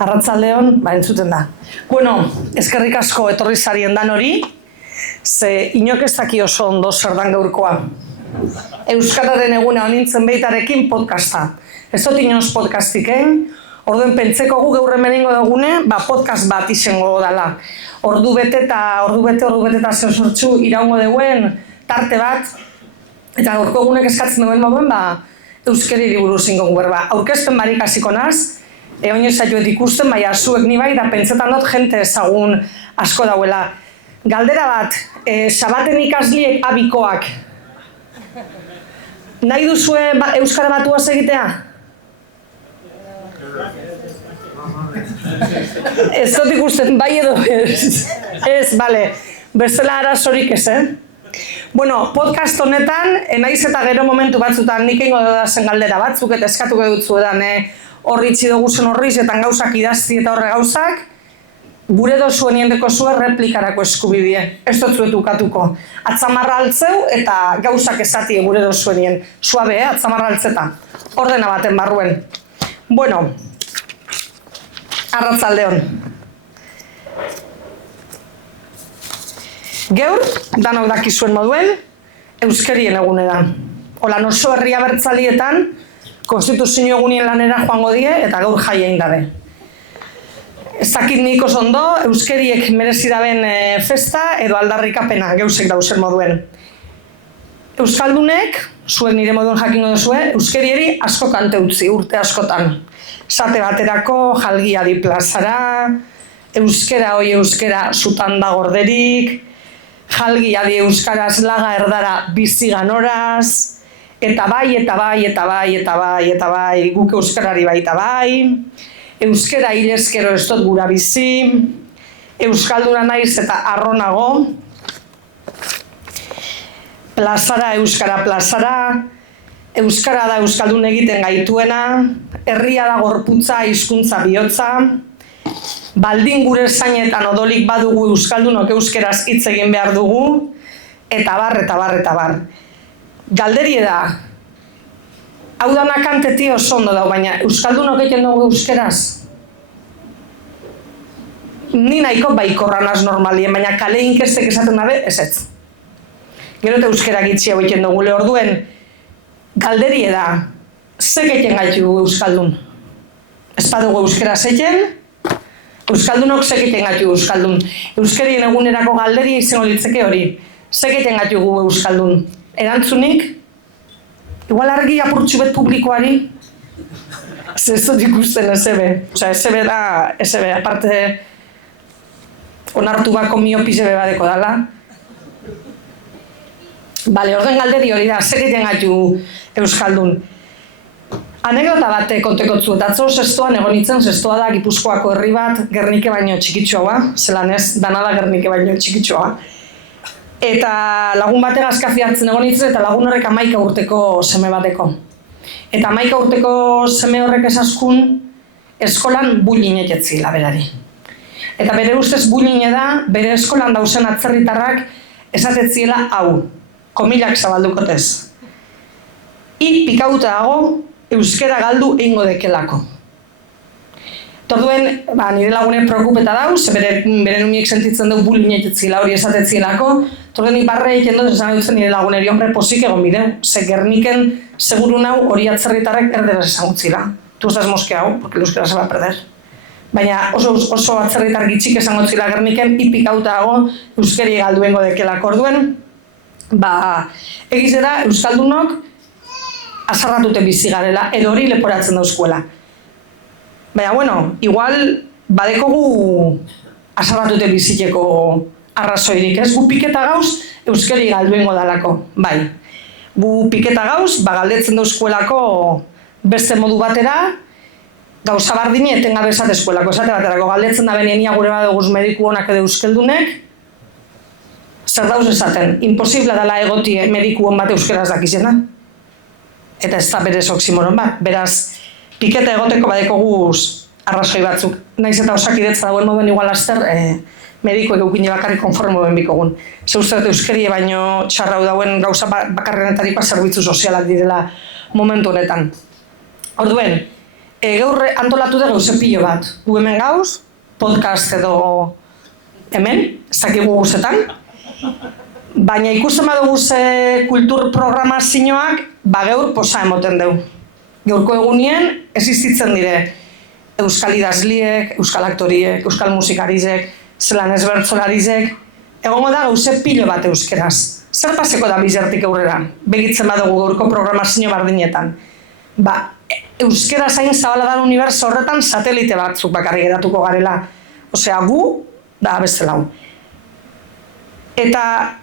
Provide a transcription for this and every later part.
Arratsaldeon, entzuten da. Bueno, eskerrik asko etorri zarien dan hori, ze inok ez daki oso ondo zer dan gaurkoa. Euskararen eguna honintzen beitarekin podcasta. Ez dut inoz podcastiken, orduen pentseko gu gaur hemen ingo dugune, podcast bat izango dela. Ordu bete eta zeosortzu iraungo duen tarte bat, eta gaurko egunek eskatzen duen moduen, euskeriri buruz ingo gu berba. Aurkezpen barik hasiko naz, oin zaitu ikusten, baina zuek ni bai, da pentsetan dut jente ezagun asko dauela. Galdera bat, sabaten ikasliek abikoak. Nahi duzue euskara batuaz egitea? Ez dut ikusten, bai edo ez? Ez, bale, bestela arazorik ez, Bueno, podcast honetan, naiz eta gero momentu batzutan nik eingo dodazen galdera batzuk, eta eskatuko dutzu edan, horri itxidogu zen horriz, eta gauzak idazti eta horre gauzak, gure dozuen iendeko zuen replikarako eskubidie. Ez dut zuetu ukatuko. Atzamarra altzeu eta gauzak esatie gure dozuen ien. Suabe, atzamarra altzeta. Ordena baten barruen. Bueno, arratsaldeon. Gaur, danok dakizuen moduen, euskerien egune da. Hola, oso herri abertzalietan, konstituzio egunien lanera joango die eta gaur jaiein dabe. Ez dakit nik oso ondo, euskeriek merezi daben festa edo aldarrikapena geusek dauzen moduen. Euskaldunek, zuen nire moduen jakingo duzue, euskerieri asko kante utzi urte askotan. Sate baterako, jalgia di plazara, euskera hoi euskera zutan da gorderik, jalgia di euskaraz laga erdara bizigan horaz, eta bai, guk euskarari baita bai, euskera hilezkero ez dut gura bizi, euskalduna naiz eta arronago, plazara, euskara plazara, euskara da euskaldun egiten gaituena, herria da gorputza, hizkuntza bihotza, baldin gure zainetan odolik badugu euskaldunok euskeraz hitz egin behar dugu, eta bar. Galderie da, hau dana kanteti oso ondo dau, baina euskaldunok egiten dugu euskeraz? Ni nahiko baikorra naz normalien, baina kale inkestek esaten dabe, ez. Gero eta euskera gitxia egiten dugu orduen, galderie da, zek egiten gaitu euskaldun? Ez badugu euskeraz egiten, euskaldunok zek egiten gaitu euskaldun. Euskerien egunerako galderia izango litzeke hori, zek egiten gaitu euskaldun? Erantzunik, igual argi apurtxu bet publikoari, ez dut ikusten SB. Osea, SB da, SB, aparte, onartu bako miopi SB badeko dala. Bale, orden galderi hori da, zer egiten gaitu euskaldun. Anekdota bat kontekotzu, eta atzo sestoan egonitzen, sestoa da Gipuzkoako herri bat, Gernike baino txikitxoa, zelan ez, dana da Gernike baino txikitxoa. Eta lagun batek azkazi hartzen egon nintzen, eta lagun horrek 11 urteko seme bateko. Eta 11 urteko seme horrek esaskun eskolan bullying eketzila berari. Eta bere ustez bullying da, bere eskolan dauzen atzerritarrak esatetziela hau, komilak zabaldukotez. I pikauta dago, euskera galdu eingo dekelako. Torduen, nire lagunen preokupeta dau, ze bere numiek sentitzen dugu bullying eketzila hori esatetzielako, torduen iparre egiten dut, esan dutzen nire laguneri honre posik egon bideu, ze Gerniken seguru nau hori atzerritarrek erderaz esan gutzila. Tu ez das moske hau, porque euskera se va a perder. Baina oso atzerritar gitxik esan gutzila Gerniken, ipik hauta dago euskeri galduengo dekelako orduen. Egiz da, euskaldunok azarratute bizi garela, edo hori leporatzen dauzkuela. Baina, bueno, igual badekogu azarratute biziteko arrazoirik, ez? Gu piketa gauz, euskeri galduengo dalako, bai. Gu piketa gauz, galdetzen dauzkuelako beste modu batera, gauza bardini etengabe esatezkuelako, esate baterako galdetzen da benienia gure badoguz mediku honak edo euskaldunek, zer dauz esaten, imposible dela egotie mediku hon bat euskeraz dakizena. Eta ez da berez oksimoron bat, beraz, piketa egoteko badeko guz arrazoi batzuk. Naiz eta osakidetza dagoen moduen igual aster, medikoek eukine bakarrik konformo ben bikogun. Ze uste dut euskerie baino txarrau dauen gauza bakarrenetarikoa zerbitzu sozialak direla momentu honetan. Orduen, gaur antolatu da gauze pilo bat. Gu hemen gauz, podcast edo hemen, ez dakigu guzetan. Baina ikusten badugu ze kultur programazioak, gaur posa emoten dugu. Gaurko egunien existitzen dire euskal idazliek, euskal aktoriek, euskal musikarizek, zelan ezbertzolarizek, egongo da gauze pilo bat euskeraz. Zer paseko da bizertik aurrera? Begitzen badugu gaurko programazio bardinetan. Euskera zain zabala da unibertso horretan satelite batzuk bakarrik geratuko garela. Osea, gu da beste lau. Eta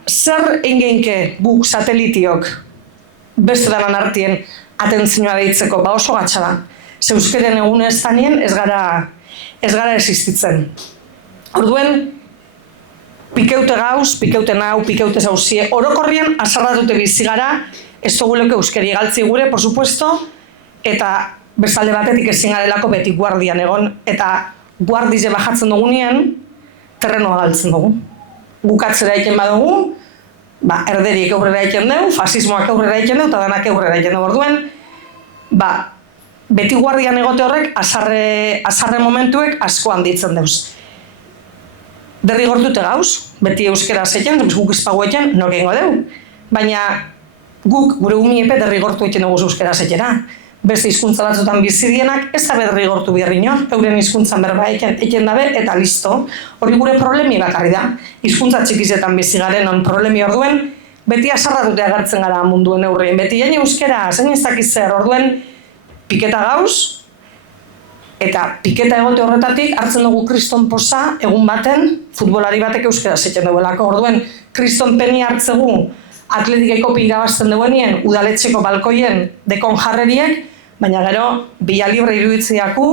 zer engeinke guk satelitiok beste danan artien atentzioa deitzeko, oso gatsa da. Ze euskeren egun ez danien ez gara existitzen. Orduen, pikeute gauz, pikeute nau, pikeute zauzie, orokorrian azarratute bizi gara, ez duguleko euskeri galtzi gure, por supuesto, eta bezalde batetik ezin garelako beti guardian egon, eta guardize bajatzen dugunean, terrenoa galtzen dugu. Bukatzera egiten badugu, erderiek aurrera egiten dugu, fasismoak aurrera egiten dugu, eta denak aurrera egiten dugu. Orduen, beti guardian egote horrek, azarre momentuek asko handitzen deuz. Derrigortute gauz, beti euskera zeiten, guk izpagu egiten, nok egingo dugu. Baina guk, gure umiepe, derrigortu egiten dugu euskera zeitera. Beste hizkuntza batzutan bizidienak, ez da derrigortu biherrino, euren hizkuntzan berba egiten dabe, eta listo. Hori gure problemi bakarri da. Hizkuntza txikizetan bizi garen on problemi orduen, beti azarratute agertzen gara munduen eurrein. Beti jain euskera, zein ezakiz zer, orduen piketa gauz, eta piketa egote horretatik hartzen dugu kriston posa egun baten futbolari batek euskera zeiten duelako. Orduen, kriston peni hartzegu atletikeko irabazten duenien udaletxeko balkoien dekon jarreriek, baina gero Villa Libre iruditziaku,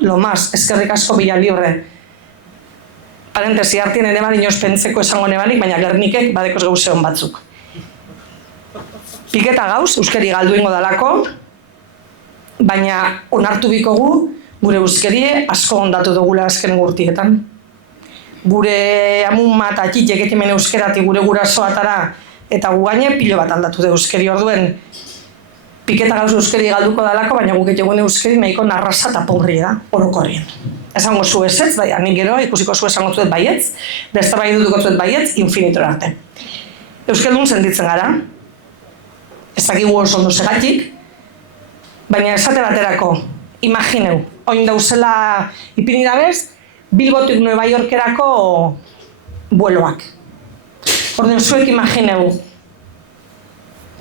lo mas, eskerrik asko Villa Libre. Parentesi hartien ere baino pentseko esango nebanik, baina Gernikek badekoz gauzeon batzuk. Piketa gauz, euskeri galduingo dalako, baina onartu bikogu gure euskerie asko ondatu dugula azken gurtietan. Gure amuma eta txitek ekimen euskeratik gure gurasoatara eta gu gaine pilo bat aldatu da euskeri. Orduen piketa gauz euskeri galduko dalako, baina guk egun euskeri nahiko narrasa eta pobri da, orokorrien. Esango zu ezetz, baina nik gero ikusiko zu esango zuet baietz, beste bai dutuko zuet baietz, infinitora arte. Euskaldun sentitzen gara, ez dakigu oso ondo segatik, baina esate baterako, imagineu, oin dauzela ipini dabez, Bilbotik Nueva Yorkerako vueloak. Orden zuek imagineu,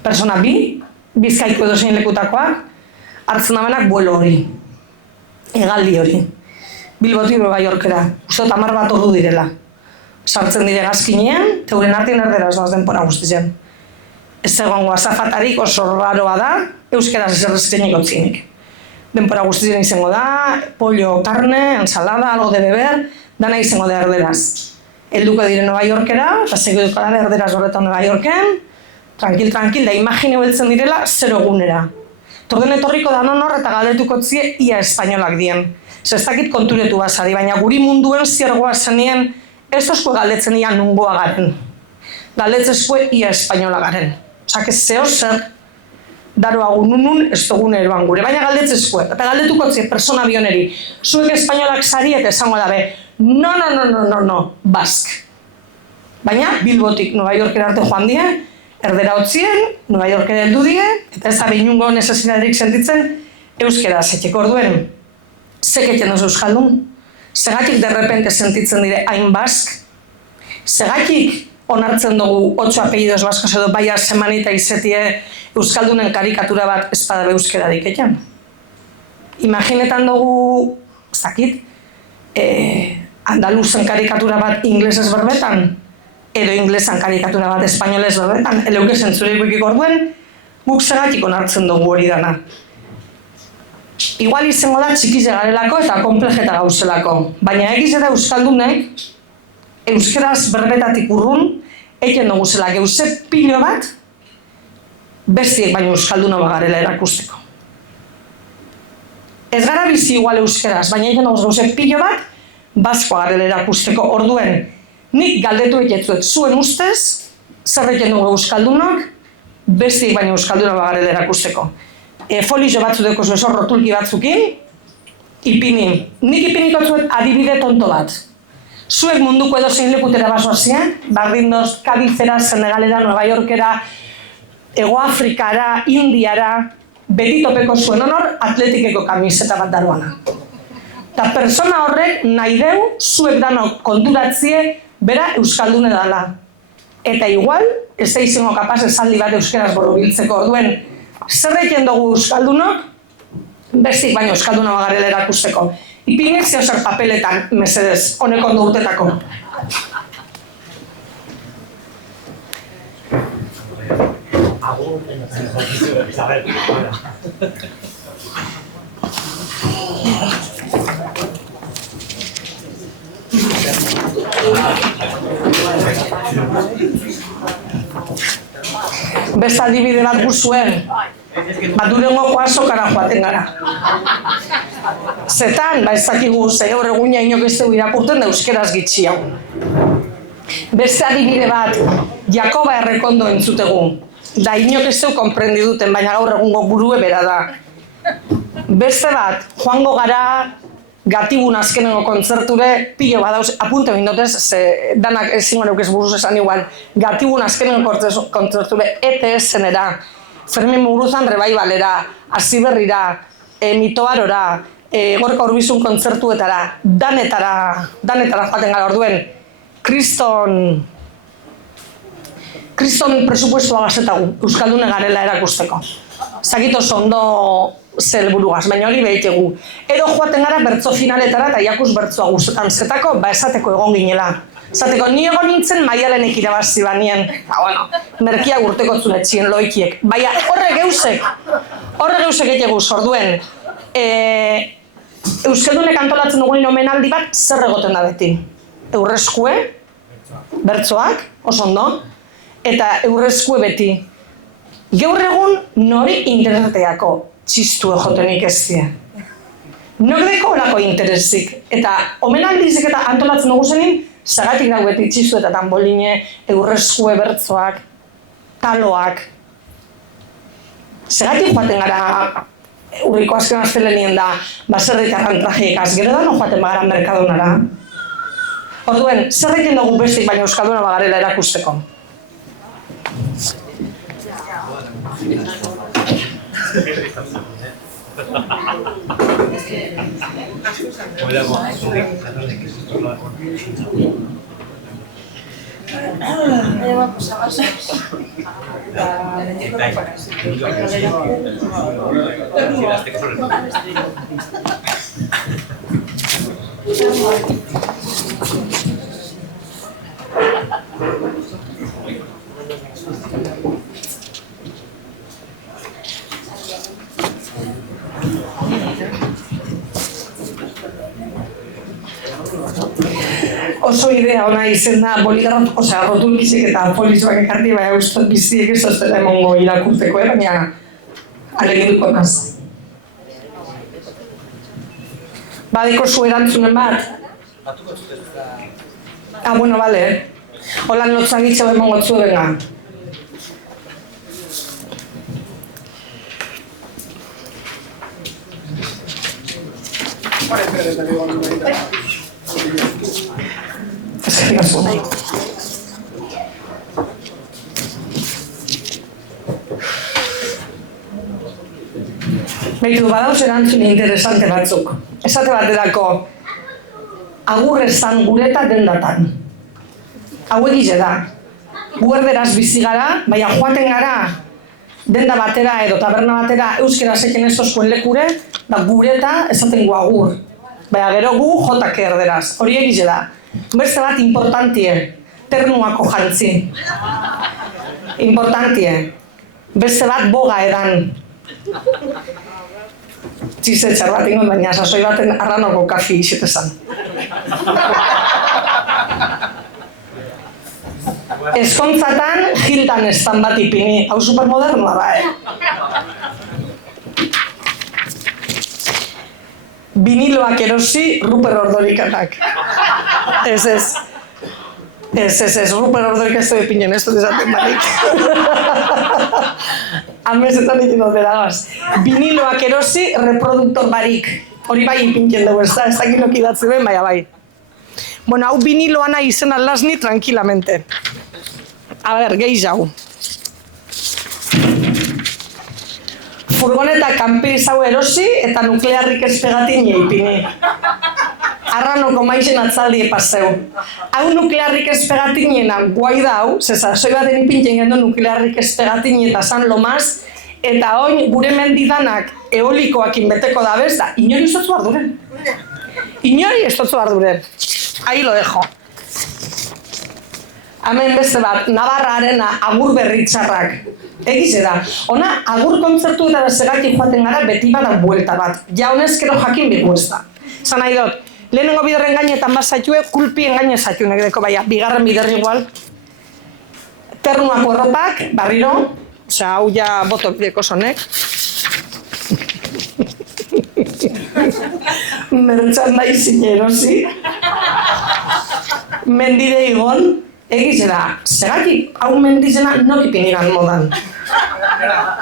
persona bi, Bizkaiko edozein lekutakoak, hartzen damenak vuelo hori, hegaldi hori. Bilbotik Nueva Yorkera, uste 10 bat ordu direla. Sartzen dire gazkinean, teuren artien erderaz doaz denpora guztizen. Ez egongo azafatarik oso raroa da, euskeraz ezerrezkenik otzinik. Denpora guztizen izango da, pollo, carne, ensalada, algo de beber, dana izango da erderaz. Helduko dire Nueva Yorkera, eta segituko da erderaz horretan Nueva Yorken, tranquil, da imagineu heltzen direla, 0 egunera. Torden etorriko da non hor eta galdetuko zie ia espainolak dien. Ez dakit konturetu bazari, baina guri munduen ziergoa zenien, ez osko galdetzen ia nungoa garen. Galdetzezkoe ia espainola garen. Osak ez zeo zer daroagu nunun ez dugun eroan gure, baina galdetzezkoe. Eta galdetuko zie persona bioneri, zuek espainolak zari eta esango dabe, no, bask. Baina Bilbotik Nueva Yorkera arte joan die, erdera hotzien, Nueva Yorkera heldu die, eta ez da behinungo nesesinaderik sentitzen, euskera zetxeko orduen. Zeketen oso euskaldun? Segatik derrepente sentitzen dire hain bask? Segatik onartzen dugu 8 apellidos baskos edo baia semanita izetie euskaldunen karikatura bat espadabe euskerarik eken? Imaginetan dugu, ez dakit, andaluzen karikatura bat inglesez berbetan, edo inglesan karikatura bat espainolez berbetan, eleuke zentzurik wikik orduen, guk segatik onartzen dugu hori dana. Igual izango da txikize garelako eta komplejeta gauzelako, baina egiz eta euskaldunek euskeraz berbetatik urrun eken dugu zela geuze pilo bat bestiek baino euskalduna bagarela erakusteko. Ez gara bizi igual euskeraz, baina eken dugu geuze pilo bat baskoa garela erakusteko. Orduen, nik galdetu egetzuet zuen ustez, zer egiten dugu euskaldunok, besteik baina euskalduna garela erakusteko. Folio batzu deko zuen rotulki batzukin, ipini. Nik ipiniko zuet adibide tonto bat. Zuek munduko edozein lekutera basoazian, Barrindoz, Kadizera, Senegalera, Nueva Yorkera, Ego Afrikara, Indiara, beti topeko zuen honor atletikeko kamiseta bat daruana. Eta persona horrek nahi deu, zuek danok konturatzie, bera euskaldune dala. Eta igual, ez da izango kapaz esaldi bat euskeraz borobiltzeko. Orduen, zer egiten dugu euskaldunok, bestik baino euskalduna bagarela erakusteko. Ipinez zeo zer papeletan, mesedez, honek ondo urtetako. Beste adibide bat guzuen, Durengoko azokara joaten gara. Zetan, ez dakigu, gaur egunia inok ez dugu irakurten da euskeraz gitxi hau. Beste adibide bat, Jakoba Errekondo entzutegu. Da inok ez dugu konprendi duten, baina gaur egungo burue bera da. Beste bat, joango gara Gatibun azkenengo kontzerture, pilo badauz, apunte bindotez, ze danak ezingo neukez buruz esan igual, Gatibun azkenengo kontzerture ETS-enera, Fermin Muguruzan Rebaibalera, Aziberrira, Mitoarora, Gorka Urbizun kontzertuetara, danetara joaten gara orduen, Kriston presupuestua gazetagu, Euskaldune garela erakusteko. Zakito ondo helburugaz, baina hori behitegu. Edo joaten gara bertso finaletara eta jakus bertsoa guztetan zetako, esateko egon ginela. Esateko, ni egon nintzen Maialenek irabazi banien, merkia urteko zunetxien loikiek. Baina horre geusek egitegu orduen. Euskaldunek antolatzen dugun omenaldi bat zer egoten da beti. Eurreskue, bertsoak, oso ondo, eta eurreskue beti. Gaur egun nori interesateako txistu ejotenik ez dira. Nordeko olako interesik. Eta omenaldizik eta antolatzen dugu zenin, zagatik dago beti txistu eta tamboline, eurreskue bertsoak, taloak. Zagatik joaten gara, urriko azken aztelenien da, baserritarran trajeikaz, gero da no joaten bagara merkadonara. Orduen, zer egiten dugu bestik baina euskalduna bagarela erakusteko. Oso idea ona izen da rotulkizik eta polizoak ekarti, baina ustot biziek ez oztela emongo irakurteko, baina aleginduko naz. Badeko zu erantzunen bat? Bueno, bale. Holan lotzan itxau emongo zu benga. Eskerrik asko nahi. Beitu, badauz erantzun interesante batzuk. Esate baterako, agur esan gureta dendatan. Hau egize da. Gu erderaz bizi gara, baina joaten gara denda batera edo taberna batera euskera seken ez oskuen lekure, da gureta esaten gu agur. Baina gero gu jotak erderaz. Hori egize da. Beste bat importantie, ternuako jantzi. Importantie. Beste bat boga edan. Txizetxar bat ingon, baina sasoi baten arranoko kafi isetezan. Eskontzatan, Hiltan estan bat ipini. Hau supermodernoa da, Biniloak erosi, Ruper Ordorikanak. Ez, Ruper ordorik ez du epinen, ez dut esaten barik. Amesetan egin dut eragaz. Viniloak erosi, reproduktor barik. Hori bai ipintzen dugu, ez dakit noki datze ben, bai. Bueno, hau viniloa nahi izen alasni tranquilamente. A ber, gehiago. Furgoneta kanpirizau erosi eta nuklearrik ez pegatin ipini. Arranoko maizen atzaldi epazeu. Hau nuklearrik ez pegatinena guai da hau, soi baten ipintzen gendu nuklearrik ez pegatin eta San Lomas, eta oin gure mendidanak eolikoakin beteko dabez da, inori ez dutzu arduren. Inori ez dutzu arduren. Ahí lo dejo. Hemen beste bat, Navarra Arena agur berritxarrak. Egize da, ona agur kontzertu eta bezegatik joaten gara beti badan buelta bat. Ja honezkero jakin bigu ez da. Zan nahi dut, lehenengo biderren gainetan bat zaitue, kulpien gaine zaitu negdeko baina, bigarren biderri igual. Ternuako erropak, barriro, osea, hau ja boto bideko zonek. Merchandising erosi. Mendide igon, egize da, segatik hau mendizena nokipinigan modan.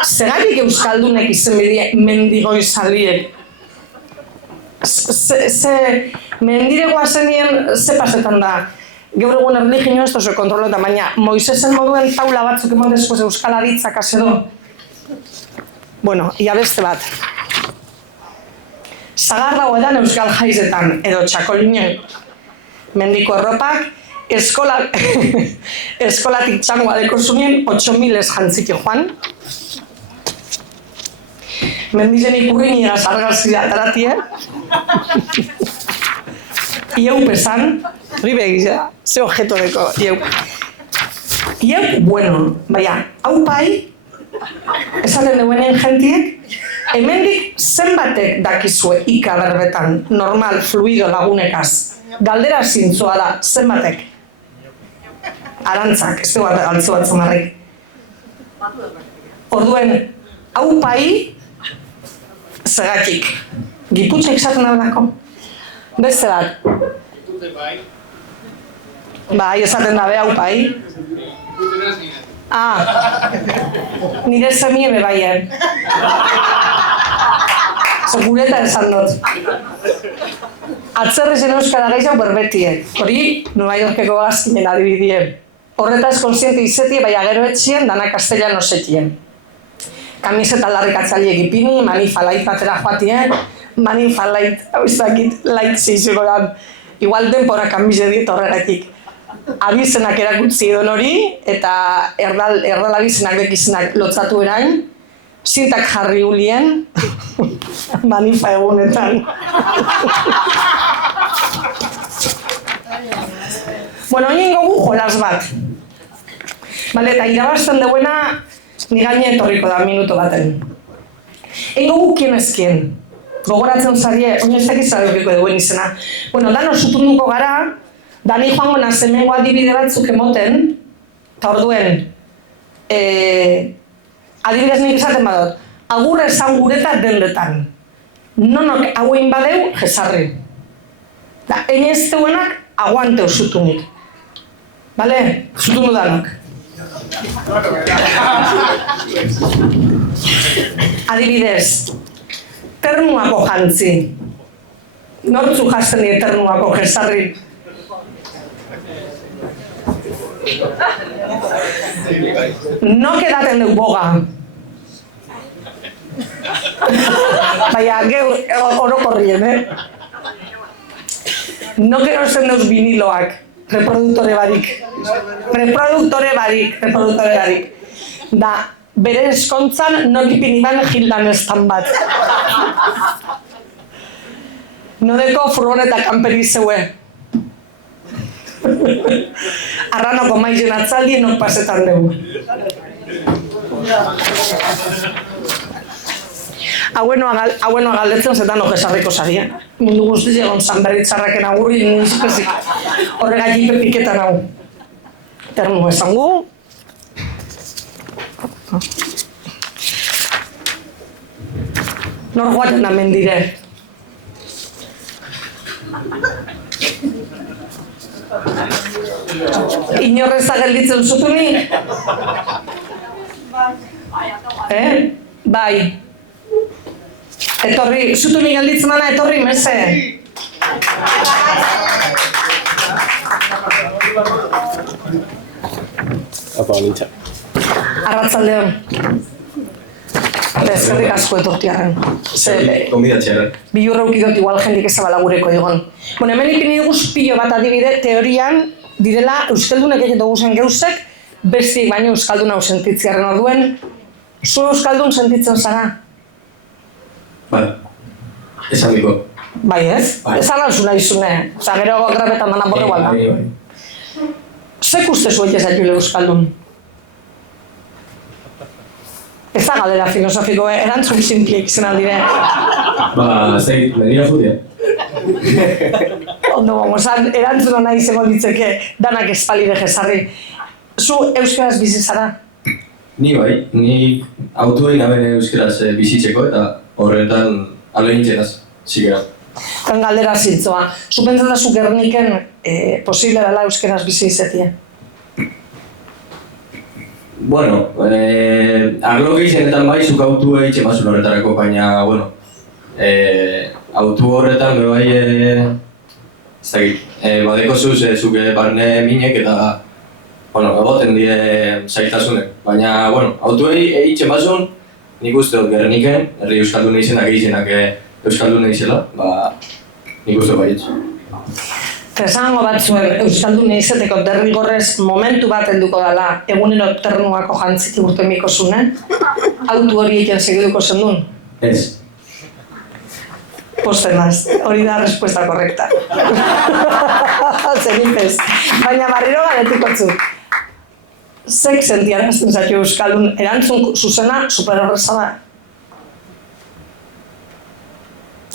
Segatik euskaldunek izen bidea mendigoi zaliek. Mendiregoa zenien ze pasetan da. Gaur egun erlijio ez dozu kontroleta, baina Moisesen moduen taula batzuk emon después euskal aditzak asedo. Bueno, ia beste bat. Sagarra edan euskal jaizetan, edo txakolinen mendiko erropak, eskolatik txangoa deko zunien 8.000 ez jantzike joan. Mendizen ikurrin igaz argazia ataratie. Ieu pesan, hori begizea, ze objeto deko, ieu. Ieu, bueno, baina, hau pai, esaten duenen jentiek, hemendik zenbatek dakizue ikaberbetan, normal, fluido lagunekaz. Galdera zintzoa da, zenbatek. Arantzak, ez dugu altzu bat zamarrik. Orduen, hau pai, zegatik. Giputxek izaten dabelako. Beste bat. Bai, esaten dabe hau pai. Nire zemie bebaien. Gureta esan dut. Atzerri zen euskara gehiago berbetie. Hori, Nueva Yorkeko gazkinen adibidien. Horretaz konsiente izetie, baina gero etxien, dana castellano setien. Kamiseta larrik atzaliek ipini, manifa light batera joatien, manifa light, hau izakit, light zeizuko da. Igual denpora kamize diet horregatik. Abizenak erakutzi edon hori, eta erdal abizenak bekizenak lotzatu erain, zintak jarri hulien, manifa egunetan. Bueno, oin gogu jolas bat. Bale, eta irabazten deuena, ni gaine etorriko da minuto baten. Ego gukien ezkien. Gogoratzen zarie, oin ez dakizare horriko duen izena. Bueno, dan osutunduko gara, dani joango nazemengo adibide batzuk emoten, eta orduen, adibidez nik esaten badot, agur esan gureta dendetan. Nonok hauen badeu, jesarri. Da, ene ez deuenak, aguante osutunik. Bale, osutundu danok. Adibidez, ternuako jantzi. Nortzu jasten die ternuako jesarri? Nok edaten duk boga. Baina, geu orokorrien, Nok erosten deuz viniloak. Reproduktore barik. Da, bere eskontzan nokipin iban gildan estan bat. Nodeko furgoneta kanperi zeue. Arranoko maizen atzaldi nok pasetan dugu. Hauenoa galdetzen zetan ogesarriko zaria. Mundu guztiz egon zanberritzarraken agurri nizpezik. Horregatik pepiketan hau. Ternu esangu. Nor joaten da mendire. Inorrez da gelditzen zutunik? Bai. Etorri, zutunik gelditzen dana, etorri, meze. Apa, nintzen. Arratsaldeon. Eskerrik asko etortiarren. Konbidatzearen. Bilurra ukidot igual jendik ezabala gureko egon. Bueno, hemen ipini duguz pilo bat adibide teorian direla euskaldunek egin duguzen geuzek bestik baino euskaldun hau sentitziarren orduen. Zu euskaldun sentitzen zara? Bai, esan diko. Bai ez? Esan alzu nahi zune. Osa, gero grabetan dana borre gualda. Zek uste zuen jezakile euskaldun? Ez da galdera filosofiko, erantzun simpliek izan aldire. Ba, zei, medira judia. Ondo, erantzun nahi izango ditzeke danak espalide jezarri. Zu euskaraz bizi zara? Ni bai, ni autoen abere euskaraz bizitzeko eta horretan alegintzenaz, zikera. Kan galdera zintzoa. Zu pentsata zu Gerniken posible dela euskaraz bizi izatea? Bueno, arlo gehienetan bai, zuk autu egiten bazun horretarako, baina, bueno, autu horretan bai, ez dakit, badeko zuz, zuke barne minek eta, bueno, egoten die zailtasunek, baina, bueno, autu egiten bazun, nik uste dut Gerniken, herri euskaldun izenak euskaldun izela, ba, nik uste baietz. Esango batzuen euskaldun izeteko derrigorrez momentu bat helduko dela egunero ternuako jantziti urtemiko zune, autu hori egiten segiduko zendun? Ez. Posten naz, hori da respuesta korrekta. Zenipez. Baina barriro galetiko zu. Zek sentiarazten zaitu euskaldun erantzun zuzena superhorreza da?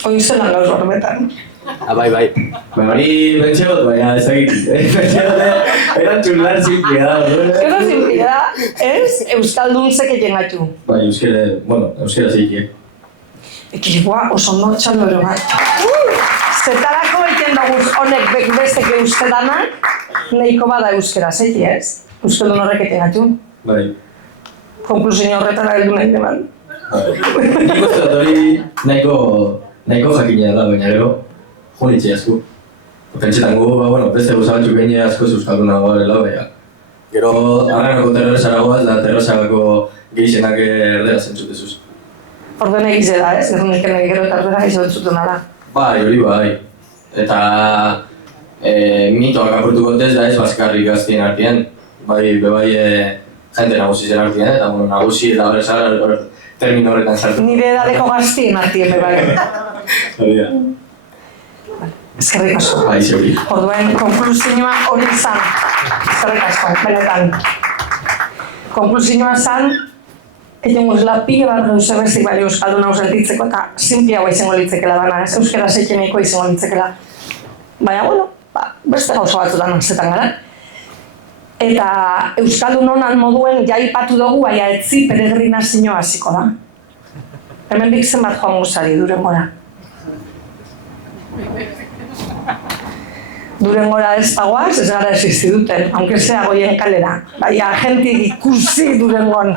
Hoi zelan gauz horretan. Bai. Bai, hori bentsegot, baina ezagik. Bentsegot erantzun lan zinpia da. Euskera zinpia da, ez? Euskaldun zek egin gaitu. Bai, euskera zeikiek. Ekiliboa oso ondo txaldo ero bat. Zetarako egin daguz honek bestek euste danak, nahiko bada euskera zeiki, ez? Euskaldun horrek egin gaitu. Bai. Konklusio horretara heldu nahi deman. Nik uste dut hori nahiko jakina da, baina gero, jonitxe asko. Pentsetan gu, beste gauza batzuk behine asko euskalduna garela, baina. Gero, arranako terrorezara goaz, da terrorezarako gehixenak erdera zentzutezuz. Orden egize da, ez? Gerniken gero eta erdera egize entzuten ala. Bai, hori bai. Eta mitoak apurtuko tez da ez bazkarrik gaztien artean. Bai, jente nagusizen artean, eta nagusi eta horrezara termino horretan sartu. Nire edadeko gaztien artien bai. Hori da. Eskerrik asko. Bai, zeuri. Orduen, konklusioa hori izan. Eskerrik asko, benetan. Konklusioa izan, egin guzela pila bat gauza bestik bai euskaldun hau sentitzeko eta simplia hau izango litzekela dana, ez euskera zeikeneko izango litzekela. Baina, beste gauza batzutan zetan gara. Eta euskaldun honan moduen jaipatu dugu, baina etzi peregrinazioa hasiko da. Hemendik zenbat joan guzari Durengora. Durengora ez pagoaz, ez gara existiduten, aunque sea goien kalera. Baina, jentik ikusi Durengon.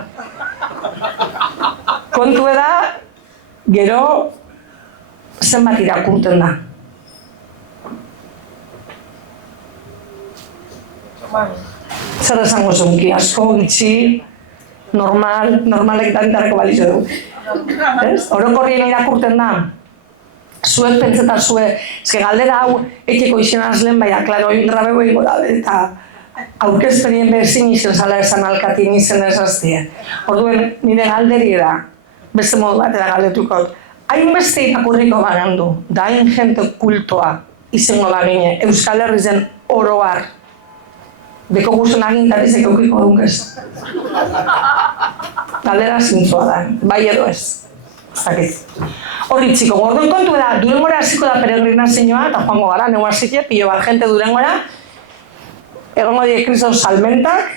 Kontu da, gero zenbat irakurten da. Zer esango zunki, asko, gitxi, normalek dantarako balizo dugu. Orokorrien irakurten da. Zuek pentsetan ezke galdera hau etxeko izanaz lehen, baina, klaro, grabego ingo da, eta aurkezpenien bezin izen zala esan alkatin izen ezaztie. Orduen, nire galderi da, beste modu batera galdetuko. Hainbeste irakurriko barandu, da hain jente kultoa izango da gine, Euskal Herri zen oroar. Beko guzen agintarizek eukiko dunkez. Galdera zintzoa da, bai edo ez. Horri txiko, gordon kontu da, Durengora hasiko da peregrinazioa, eta joango gara, neu hasike, pilo bat jente Durengora, egongo die kriston salmentak,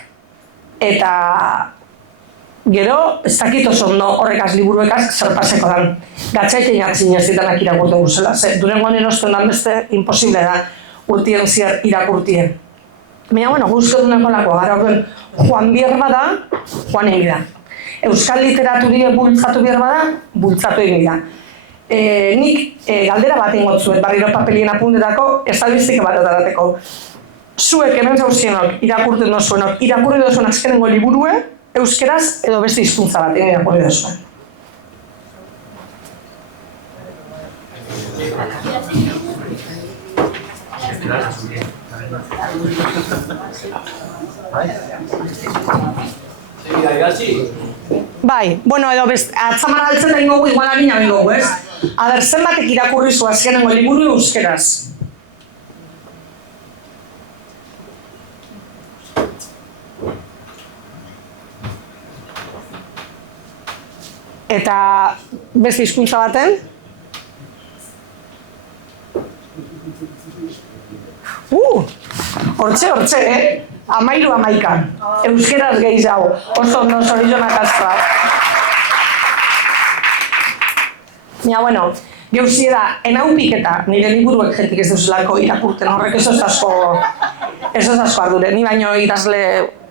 eta gero, ez dakit oso ondo horrekaz liburuekaz zer paseko dan. Gatzaiten jatzin ez ditanak irakurtu guzela, Durengoan erosten dan beste imposible da. urtien zier irakurtien. Baina, bueno, guztoduneko lakoa gara, orduen, Juan Bier bada, Juan egin da. Euskal literaturie bultzatu behar bada, bultzatu egin da. Nik galdera bat ingotzuet, barriro papelien apuntetako, estadistika bat edarateko. Zuek hemen zauzienok, irakurten dozuenok, irakurri dozuen azkenengo liburue, euskeraz edo beste hizkuntza bat irakurri dozuen. Bai, bueno, edo atzamarra altzen da ingogu, igual agina ingogu, ez? Aber, zenbatek irakurri zu azkenengo liburu euskeraz? Eta beste hizkuntza baten? Hortxe, 13-11. Euskeraz gehiago. Oso ondo zorizonak azpa. Baina, bueno, geuzi da, enaupik eta nire liburuek jentik ez duzulako irakurten horrek ez asko ardure. Ni baino idazle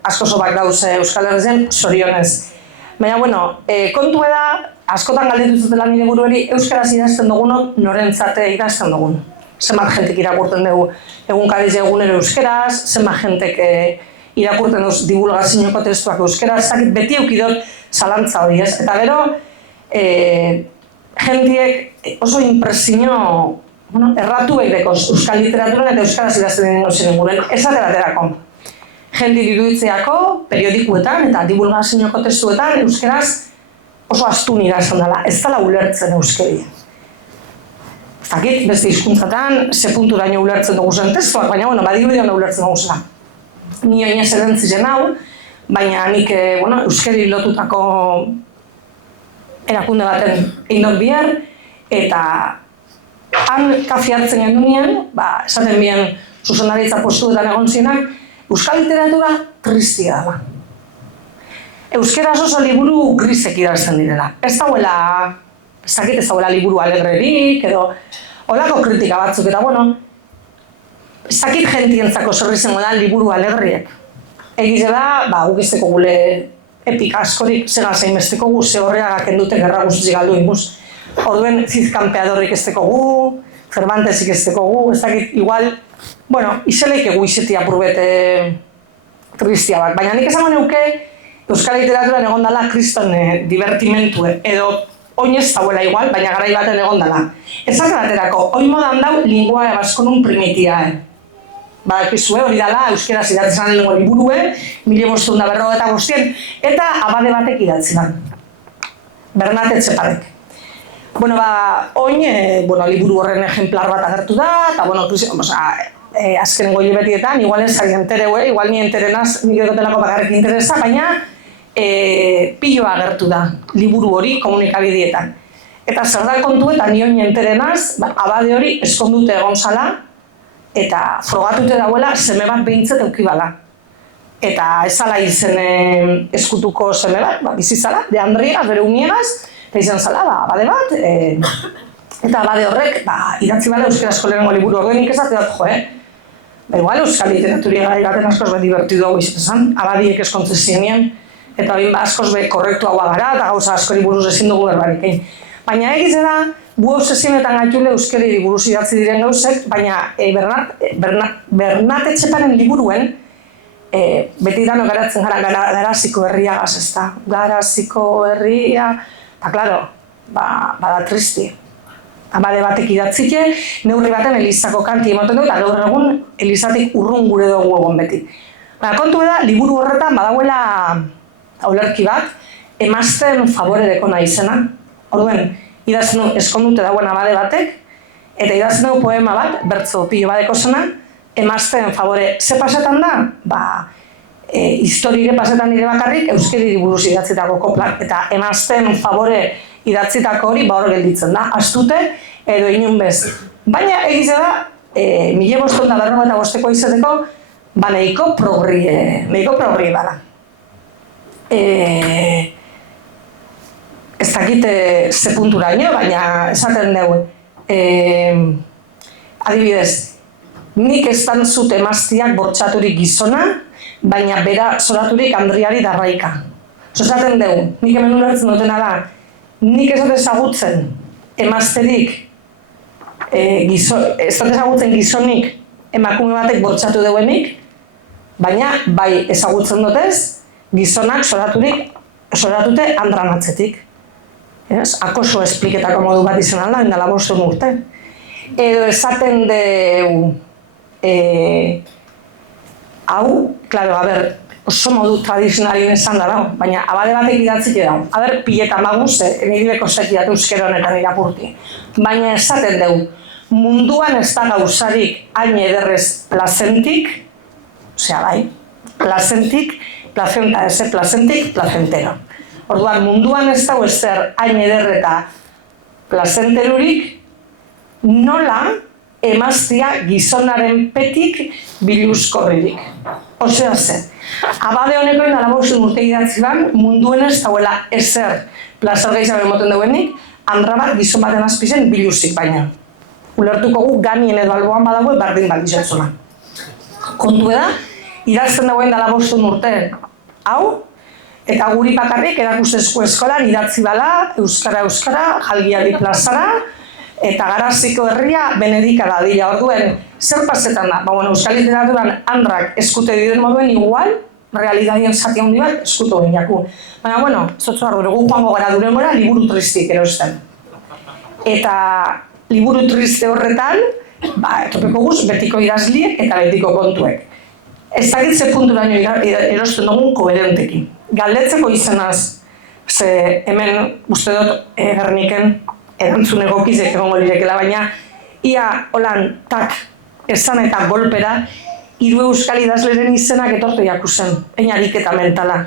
asko sobak dauze Euskal Herrizen, zorionez. Baina, bueno, kontu da, askotan galdetu zutela nire burueri, euskaraz idazten dugunok norentzate idazten dugun. Zenbat jentek irakurten dugu egunkariz egunero euskeraz, zenbat jentek irakurten duz divulgazioko testuak euskeraz, zakit beti eukidot zalantza hori, ez? Eta gero, jentiek oso impresio erratu behireko euskal literaturan eta euskaraz idazten dugu guren, esate baterako. Jentik iruditzeako, periodikuetan eta divulgazioko testuetan euskeraz oso astun idazten dela, ez dela ulertzen euskeri. Zakit, beste hizkuntzatan, ze punturaino ulertzen dugu zen testuak, baina, bueno, badirudion ulertzen dugu zela. Ni oinez erantzitzen hau, baina nik, euskeri lotutako erakunde baten indok bihar, eta han kafe hartzen gendunean, esaten bien zuzendaritza postuetan egon zinak, euskal literatura tristia dela. Euskeraz oso liburu grisek idazten direla. Ez dagoela liburu alegrerik, edo holako kritika batzuk, eta bueno, ez dakit jentientzako zer izango da liburu alegriek. Egize da, guk ez deko gule epika askorik, zera zein besteko gu, ze horreagak endute gerra guztizik galdu inguz. Orduen Cizkampeadorrik ez deko gu, Cervantesik ez deko gu, ez dakit, igual, bueno, izeleik egu izeti apurbete tristia bat. Baina nik esango neuke, euskal literaturan egon dela kriston divertimentue, edo oinez zauela igual, baina garai baten egon dela. Ezak baterako, oin modan dau lingua ebaskonun primitia. Badakizue hori dela, euskeraz idatzen lehenengo liburue, 1555, eta abade batek idatzen. Bernat Etxeparek. Bueno, oin, liburu horren ejemplar bat agertu da, eta, azkenengo hilabetietan, igual ez ari entereue, igual ni enterenaz, nire dotelako bakarrik interesa, baina piloa agertu da, liburu hori komunikabidietan. Eta zer da kontu eta ni oin enterenaz, abade hori eskondute egon zala, eta frogatute dauela seme bat behintzet eukibala. Eta ezala izen eskutuko seme bat, bizizala, de Andriegaz, bere uniegaz, eta izan zala, abade bat, eta abade horrek, idatzi bale euskerazko lehenengo liburu ordenik ezate dut igual, euskal literaturia gai baten askoz be divertidu hau izan, abadiek eskontzen zienien, eta bain askoz be korrektu hau gara, eta gauza askori buruz ezin dugu berbarik. Baina egize da, gu obsesionetan gaitule euskeri buruz idatzi diren gauzek, baina Bernat Etxeparen liburuen, beti dano garatzen gara Garaziko herria gaz, ez da? Garaziko herria, eta klaro, bada tristi. Abade batek idatzike, neurri baten Elizako kanti emoten du, eta gaur egun Elizatik urrun gure dugu egon beti. Kontu da, liburu horretan badauela aulerki bat, emazten favore dekona izena. Orduen, idazten du eskondute dauen abade batek, eta idazten du poema bat, bertzo pilo badeko zena, emazten favore. Ze pasetan da? Historire pasetan nire bakarrik, euskeri buruz idatzitako koplak, eta emazten favore idatzitako hori hor gelditzen da, astute edo inun bez. Baina egize da, 1555 izateko, nahiko progri dara. Ez dakite ze punturaino, baina esaten dugu. Adibidez, nik ez dantzut emaztiak bortxaturik gizona, baina bera zoraturik Andriari darraika. Esaten dugu, nik hemen ulertzen dutena da, nik ez dut ezagutzen emazterik, ez dut ezagutzen gizonik emakume batek bortxatu duenik, baina bai ezagutzen dutez, gizonak zoratute Andran atzetik. Akoso espliketako modu bat izan alda, indala 5 urte. Edo esaten dugu, hau, klaro, oso modu tradizionalien esan da dago, baina abade batek idatzik dago. Pileta maguz, niribeko sekiat euskero honetan irapurti. Baina esaten dugu, munduan ez da gauzarik hain ederrez plazentik, osea bai, plazentik, plazenta ez, plazentik, plazentero. Orduan, munduan ez dago ezer hain ederreta plazenterurik, nola emaztia gizonaren petik biluzkorririk. Osea zen, abade honekoen alabauzen urte idatzi ban, munduen ez dauela ezer plazer gehiago emoten duenik, Andra bat gizon baten azpizen biluzik baina. Ulertuko gu ganien edo alboan badago bardin bat izatzuna. Kontu da, idazten dagoen dala 5 urte hau, eta guri bakarrik erakustezko eskolan idatzi bala, euskara, jalgiari plazara, eta Garaziko herria benedikara dira. Orduen, zer pasetan da? Euskal Literaturan Andrak eskute diren moduen igual, realidadien zati handi bat eskutu gineaku. Baina, zotzu ardu, gu joango gara durengora liburu tristik erosten. Eta liburu triste horretan, topeko guz, betiko idazliek eta betiko kontuek. Ez dakitze punturaino erosten dugun koherentekin. Galdetzeko izenaz, ze hemen uste dut Gerniken erantzun egokizek egongo lirekela, baina ia holan tak esan eta golpera 3 euskal idazleren izenak etortu jakusen, einarik eta mentala.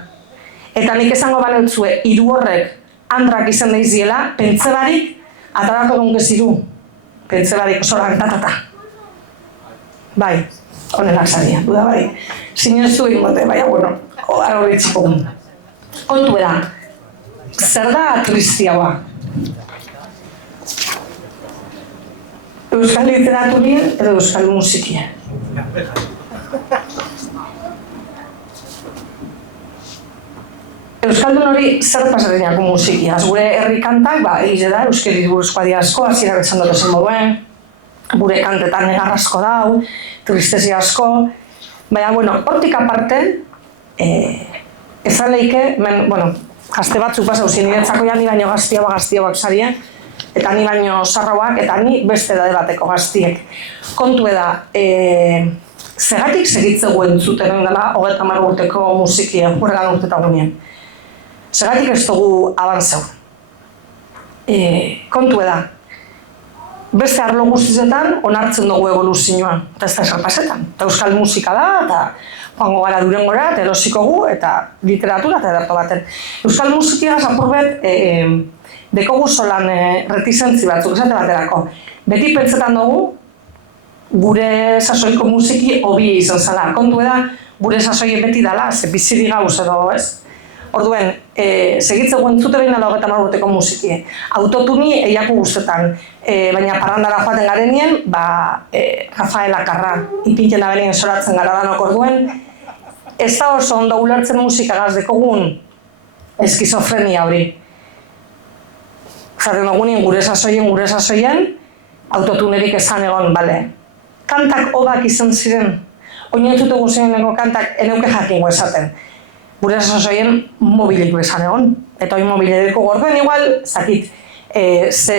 Eta nik esango baleutzue, 3 horrek Andrak izan daiziela, pentsebarik atarako dunkez 3. Pentsebarik oso lantatata. Bai, honelak zaria, duda bai. Sinestu ingote, baina, horretziko. Kontu da, zer da tristiagoa? Euskal literaturien edo euskal musikien? Euskaldun hori zer pasarenako musikiaz. Gure herri kantak, egize da, euskeri buruzkoa di asko, hasierak esan dut esan moduen, gure kantetan negar asko dau, tristezi asko, baina, hortik aparte, ezan leike, gazte batzuk pasau zien niretzako ja, ni baino gaztiagoak zaria, eta ni baino sarrauak, eta ni beste edade bateko gaztiek. Kontu da, zegatik segitzegu entzuten dela 30 urteko musikia, hurregan urtetagunien. Zegatik ez dugu abantzeu. Kontu da, beste arlo guztizetan onartzen dugu evoluzioa, eta ez da esan pasetan. Eta euskal musika da, eta joango gara Durengora, eta erosiko gu, eta literatura, eta ederto baten. Euskal musikia zapurbet, dekogu solan reticentzi batzuk, esate baterako. Beti pentsetan dugu, gure sasoiko musiki hobi izan zela. Kontu da, gure sasoie beti dala, ze biziri gauz edo, ez? Orduen, segitzegu entzute behin 30 urteko musikie. Autotuni eiaku guztetan, baina parrandara joaten garenien, Rafael Akarra, ipinten da benien soratzen gara danok orduen. Ez da oso ondo ulertzen musikagaz dekogun eskizofrenia hori. Zaten dugunin gure sasoien, autotunerik esan egon, bale. Kantak obak izan ziren, oinetzutu guzeneko kantak eneuke jakingo esaten. Gure sasoien mobiliko esan egon, eta hori mobilereko gorduen igual, zakit, ze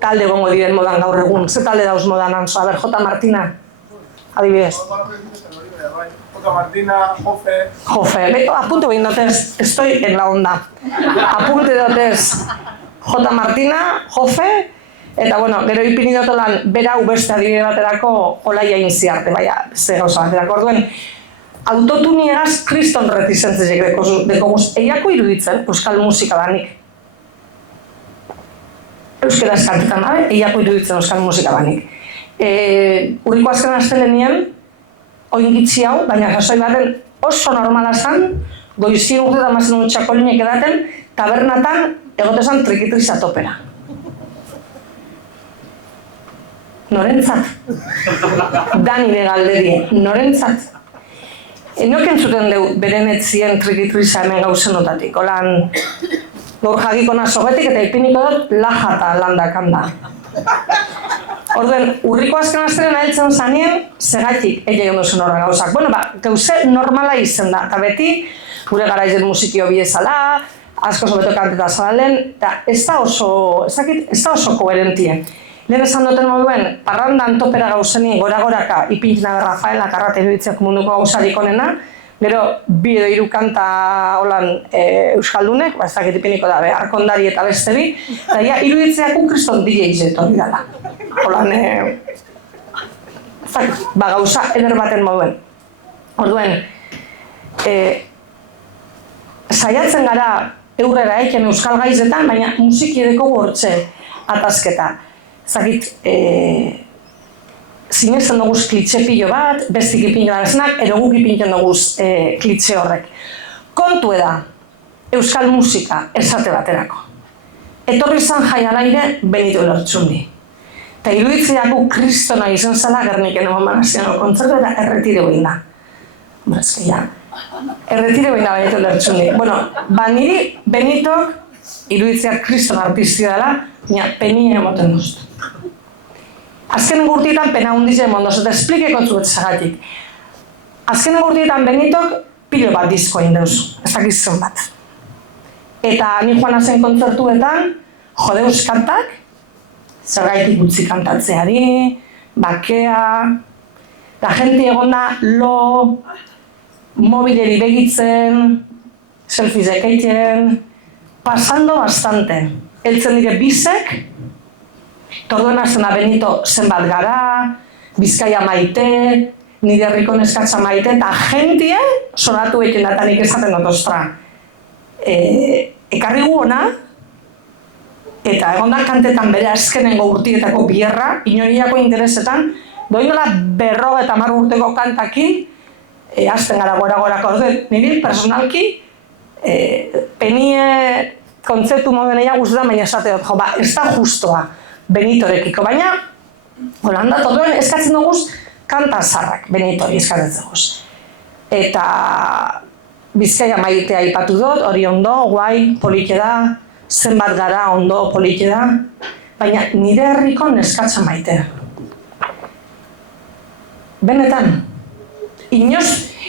talde gongo diren modan gaur egun, ze talde dauz modan anzo, J. Martina, adibidez. J. Martina, Jofe. Jofe, apunte behin dotez, estoy en la onda. Apunte dotez, J. Martina, Jofe, eta gero ipini dotolan berau beste adibide baterako olaia inziarte, ze gauza baterako orduen. Autotuniegaz kriston reticentziek dekoguz, eiako iruditzen euskal musika danik. Euskera eskantetan dabe, eiako iruditzen euskal musika danik. Urriko azken astelenien, oingitzi hau, baina jasoi baten oso normala zan, goizien urtetan mazen duen txakolinek edaten, tabernatan egotezan trikitriz atopera. Norentzat? Da nire galderi, norentzat? Nok entzuten dugu beren etzien trikitrisa hemen gauzenotatik, holan gaur jagiko nasogetik eta ipiniko dut laja eta landakan da. Orduen, urriko azken asteren aheltzen zanien, segaitik egin duzen horra gauzak. Bueno, gauze normala izen da, eta beti gure garaizen musikio biezala, asko sobeto kanteta zalalen, eta ez da oso koherentie. Lehen esan duten moduen, parrandan topera gauzeni gora-goraka ipintina de Rafaela Karrate iruditzek munduko gauzarik onena, gero 2 edo 3 kanta holan euskaldunek, ez dakit ipiniko da, arkondari eta beste bi, eta ja, iruditzeak kriston DJ hori dela. Holan, gauza eder baten moduen. Orduen, saiatzen gara eurrera eiken euskal gaizetan, baina musikiedeko gortze atazketa. Zagit, zinezten duguz klitxe pilo bat, bestik ipinio dabezenak, edo guk ipinio duguz klitxe horrek. Kontu da, euskal musika esate baterako. Etorri zan jaialaire Benito Lertxundi. Eta iruditzeako kristona izan zela Gerniken eman aziano kontzertu eta erretire behin da. Ezke, ja. Erretire behin da Benito Lertxundi. Bueno, niri Benitok iruditzeak kriston artistia dela, baina penia emoten duztu. Azken gurtietan pena hundiz emon dozu, eta esplikeko zuet zagatik. Azken gurtietan Benitok pilo bat disko egin deuzu, ez dakizzen bat. Eta ni joan zen kontzertuetan, jodeuz kantak, zergaitik utzi kantatzeari, bakea, eta jenti egon da lo, mobileri begitzen, selfiezek egiten, pasando bastante. Eltzen dire bizek, torduen azena Benito zenbat gara, Bizkaia maite, nire herriko neskatza maite, eta jentie soratu egiten da, eta nik esaten dut, ostra. Ekarri gu hona, eta egon da kantetan bere azkenengo urtietako bierra, inoriako interesetan, doindola 50 urteko kantakin, azten gara gora-gorako. Niri personalki, penie kontzeptu moden egia guztetan, baina esate dut, ez da justoa Benitorekiko, baina Holanda totuen eskatzen duguz kanta zarrak Benitori eskatzen duguz. Eta Bizkaia maitea aipatu dut, hori ondo, guai, polite da, zenbat gara ondo polite da, baina nire herriko neskatza maite. Benetan, inoz,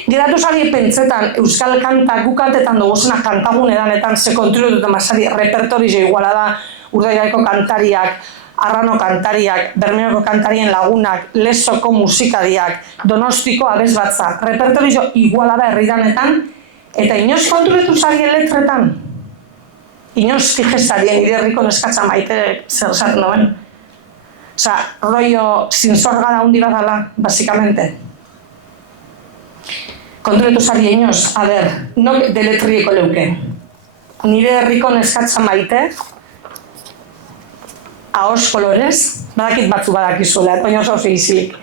geratu zari pentsetan euskal kanta gu kantetan duguzena kantagun edanetan ze kontributu duten mazari repertorizio iguala da Urdaibaiko kantariak, Arrano kantariak, Bermeoko kantarien lagunak, Lesoko musikadiak, Donostiko abesbatza, repertorizio iguala da herridanetan, eta inoz kontributu zari letretan. Inoz fijesarien nire herriko neskatza maite zer esaten duen. Osa, rollo zinzorgada hundi bat dala, basikamente. Konturetu zari inoz, a ber, nok deletrieko leuke. Nire herriko neskatza maite, ahos kolorez, badakit batzu badakizuela, baina oso izilik.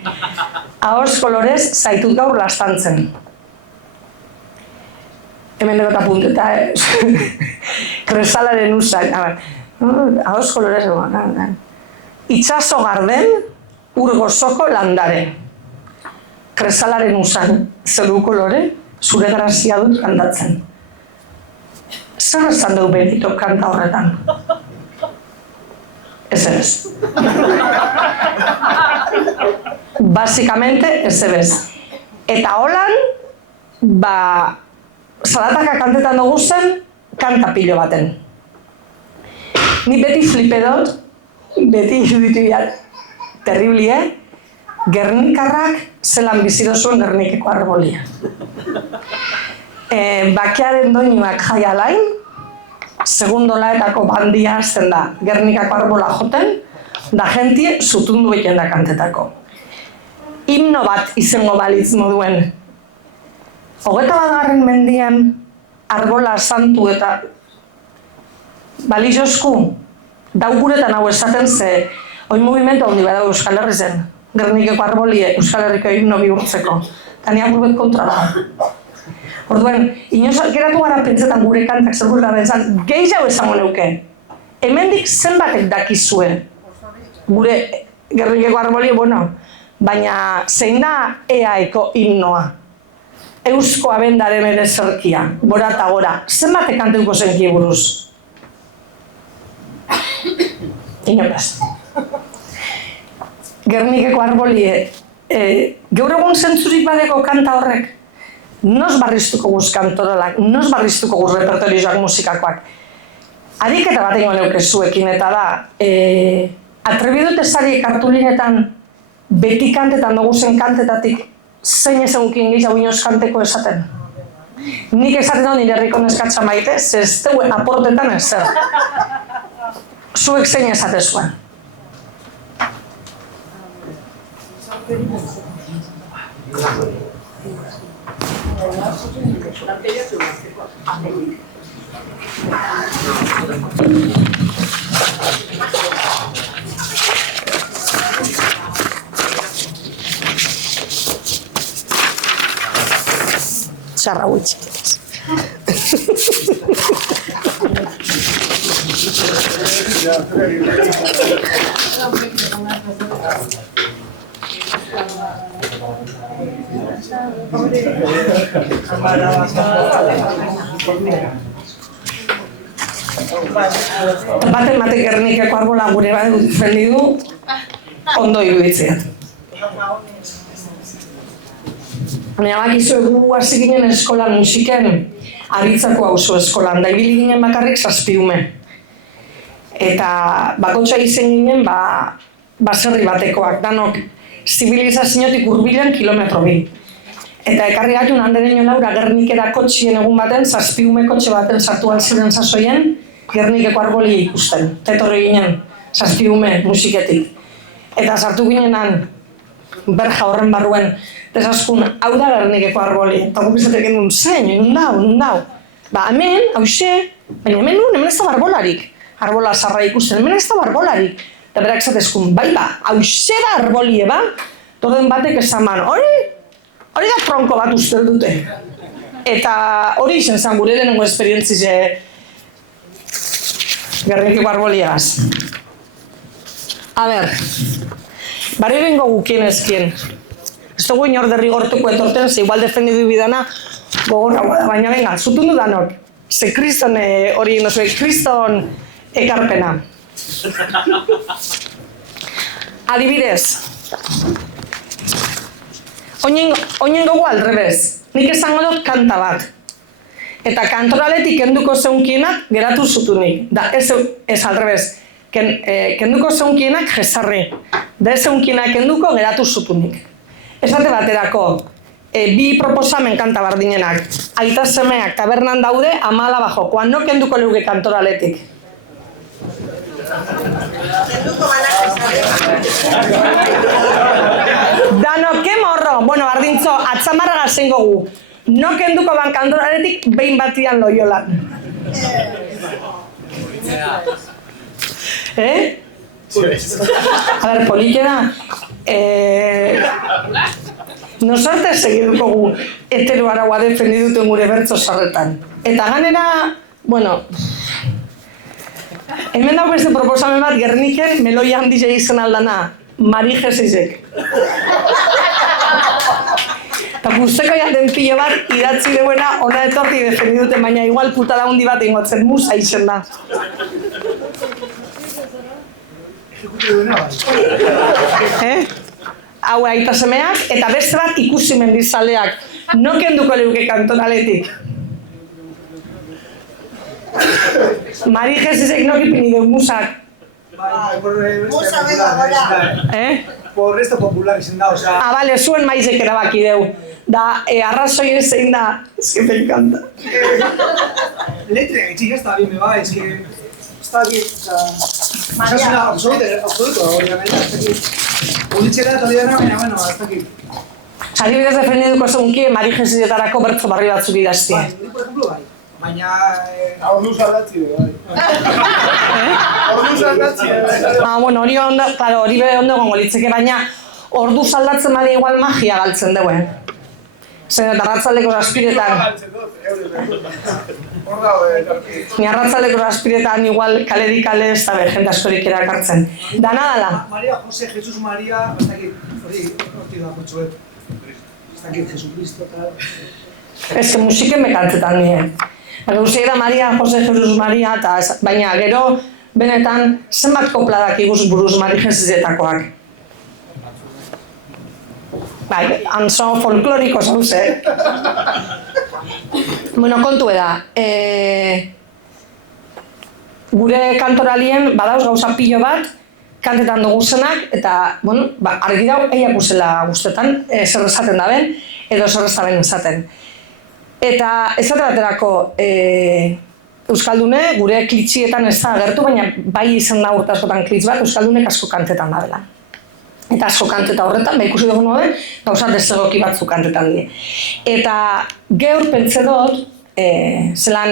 Ahos kolorez zaitut gaur lastantzen. Hemen dut apunteta, kresalaren usan. Ahos kolorez, itxaso garden, urgozoko landare. Kresalaren usan, zeru kolore, zure grazia dut kantatzen. Zer esan dugu Benito kanta horretan? Ez. Basikamente, ez. Eta holan, zalataka kantetan dugu zen, kanta pilo baten. Ni beti flipe dut, beti iruditu biat, terribli, Gernikarrak zelan bizido zuen Gernikeko arbolia. Bakearen doinuak jai alain, segundolaetako bandia azten da Gernikako arbola joten, da jentie zutundu egiten da kantetako. Himno bat izango balitz moduen. 21. mendian arbola santu eta balizosku, dauguretan hau esaten ze, hoi movimentu handi bada Euskal Herri zen, Gernikeko arbolie Euskal Herriko himno bihurtzeko. Eta ni agurbet kontra da. Orduen, inoz geratu gara pentsetan gure kantak zer gure da bentzan, gehiago esango neuke. Hemendik zenbatek dakizue gure Gernikeko Arboli, bueno, baina zein da EAeko himnoa? Eusko abendaren ere zerkia, gora eta gora. Zenbat kanteuko zenki buruz? Inolaz. Gernikeko Arboli, gaur egun zentzurik badeko kanta horrek, nos barriztuko guz kantorolak, nos barriztuko guz repertorioak musikakoak. Ariketa bat egon leukezuekin eta da, atrebidute zari kartulinetan beti kantetan duguzen kantetatik zein ezagukin gehiago inoz kanteko esaten. Nik esaten dut nire herriko neskatza maite, ze ez dugu aportetan ez zer. Zuek zein esate zuen. Txarra gutxik. Baten Gernikeko Arbola gure bat defendidu, ondo iruditzeat. Baina bakizu egu hasi ginen eskolan musiken, Aritzako auzo eskolan, da ibili ginen bakarrik 7 ume. Eta bakotxa izen ginen, baserri batekoak, danok zibilizaziotik hurbilen kilometro 2. Eta ekarri gatun handeren Laura Gernikera kotxien egun baten, 7 ume kotxe baten sartu alziren sasoien, Gernikeko Arboli ikusten. Tetorri ginen, 7 ume musiketik. Eta sartu ginenan, berja horren barruen, desaskun, hau da Gernikeko Arboli. Eta guk izatek endun, zein, nun dau. Hemen, hause, baina hemen ez da barbolarik. Arbola zarra ikusten, hemen ez da barbolarik. Eta berak zatezkun, hause da Arboli, Torden batek esaman, hori da tronko bat ustel dute. Eta hori izan zen gure denengo esperientzize Gernikeko Arboliagaz. A ber, barri bengo gukien ezkien. Ez dugu inor derrigortuko etorten, ze igual defendidu bidana gogorra da, baina venga, zutun dudanok. Ze kriston hori indozue, kriston ekarpena. Adibidez, oinen gogu aldrebez, nik esango dut kanta bat. Eta kantoraletik kenduko zeunkienak geratu zutunik. Da, ez aldrebez, kenduko zeunkienak jesarri. Da ez zeunkienak kenduko geratu zutunik. Esate baterako, bi proposamen kanta bardinenak. Aita semeak tabernan daude, amala bajo. Koan no kenduko leuke kantoraletik. Dano, ke morro? Bueno, bardintzo, atzamarra gazen gogu. No kenduko ban kantoraletik behin batian loiolan. A ber, polikena, nosarte segiduko gu etero araua defendiduten gure bertso sarretan. Eta ganera, bueno, hemen dago beste proposamen bat Gerniken meloi handi izan aldana, Mari Jesisek. Eta guzteko jaten pilo bat idatzi deuena ona etorti defendiduten, baina igual putada hundi bat ingotzen musa izen da. Hau aita semeak, eta beste bat ikusi mendizaleak. No kenduko leuke kantonaletik. Mari Jesisek noki pinidu musak. Musa venga, gora. Por resto popular izan da, osea... Bale, zuen maizek erabaki deu. Da, arrazoi zein da, es que me encanta. Letre, sí, está bien, me va, es que... Está bien, o sea... Esa es una absoluto, obviamente, hasta aquí. Politxera todavía no, bueno, hasta aquí. Adibidez defendiduko zeunki, Mari Jesisetarako bertso barri batzuk idazti. Bai, por ejemplo, bai. Baina... Ordu saldatzi, bai. Ordu saldatzi, bai. Bueno, hori ondo, claro, hori ondo gongo litzeke, baina ordu saldatzen badi igual magia galtzen dugu, Zer eta ratzaldeko aspiretan. Hor daude, Jorki. Ni arratzaldeko aspiretan igual kalerik kale ez da jende askorik erakartzen. Dana dala. Maria Jose, Jesus Maria, ez dakit, hori da potxuet. Ez dakit, Jesucristo, tal. Ez que musiken bekantzetan nire. Gauzi da Maria Jose Jesus Maria, baina gero benetan zenbat kopladak iguz buruz Mari Jesusetakoak. Bai, hanso folkloriko zauz, Bueno, kontu da, gure kantoralien badauz gauza pilo bat, kantetan duguzenak, eta, bueno, argi dau, eiak uzela guztetan, zer esaten daben, edo zer esaten esaten. Eta esate baterako Euskaldune, gure klitxietan ez da agertu, baina bai izan da urte askotan klitz bat, Euskaldunek asko kantetan dabela. Eta asko kanteta horretan, ikusi dugu noden, gauza desegoki batzuk kantetan die. Eta geur pentsa dut, zelan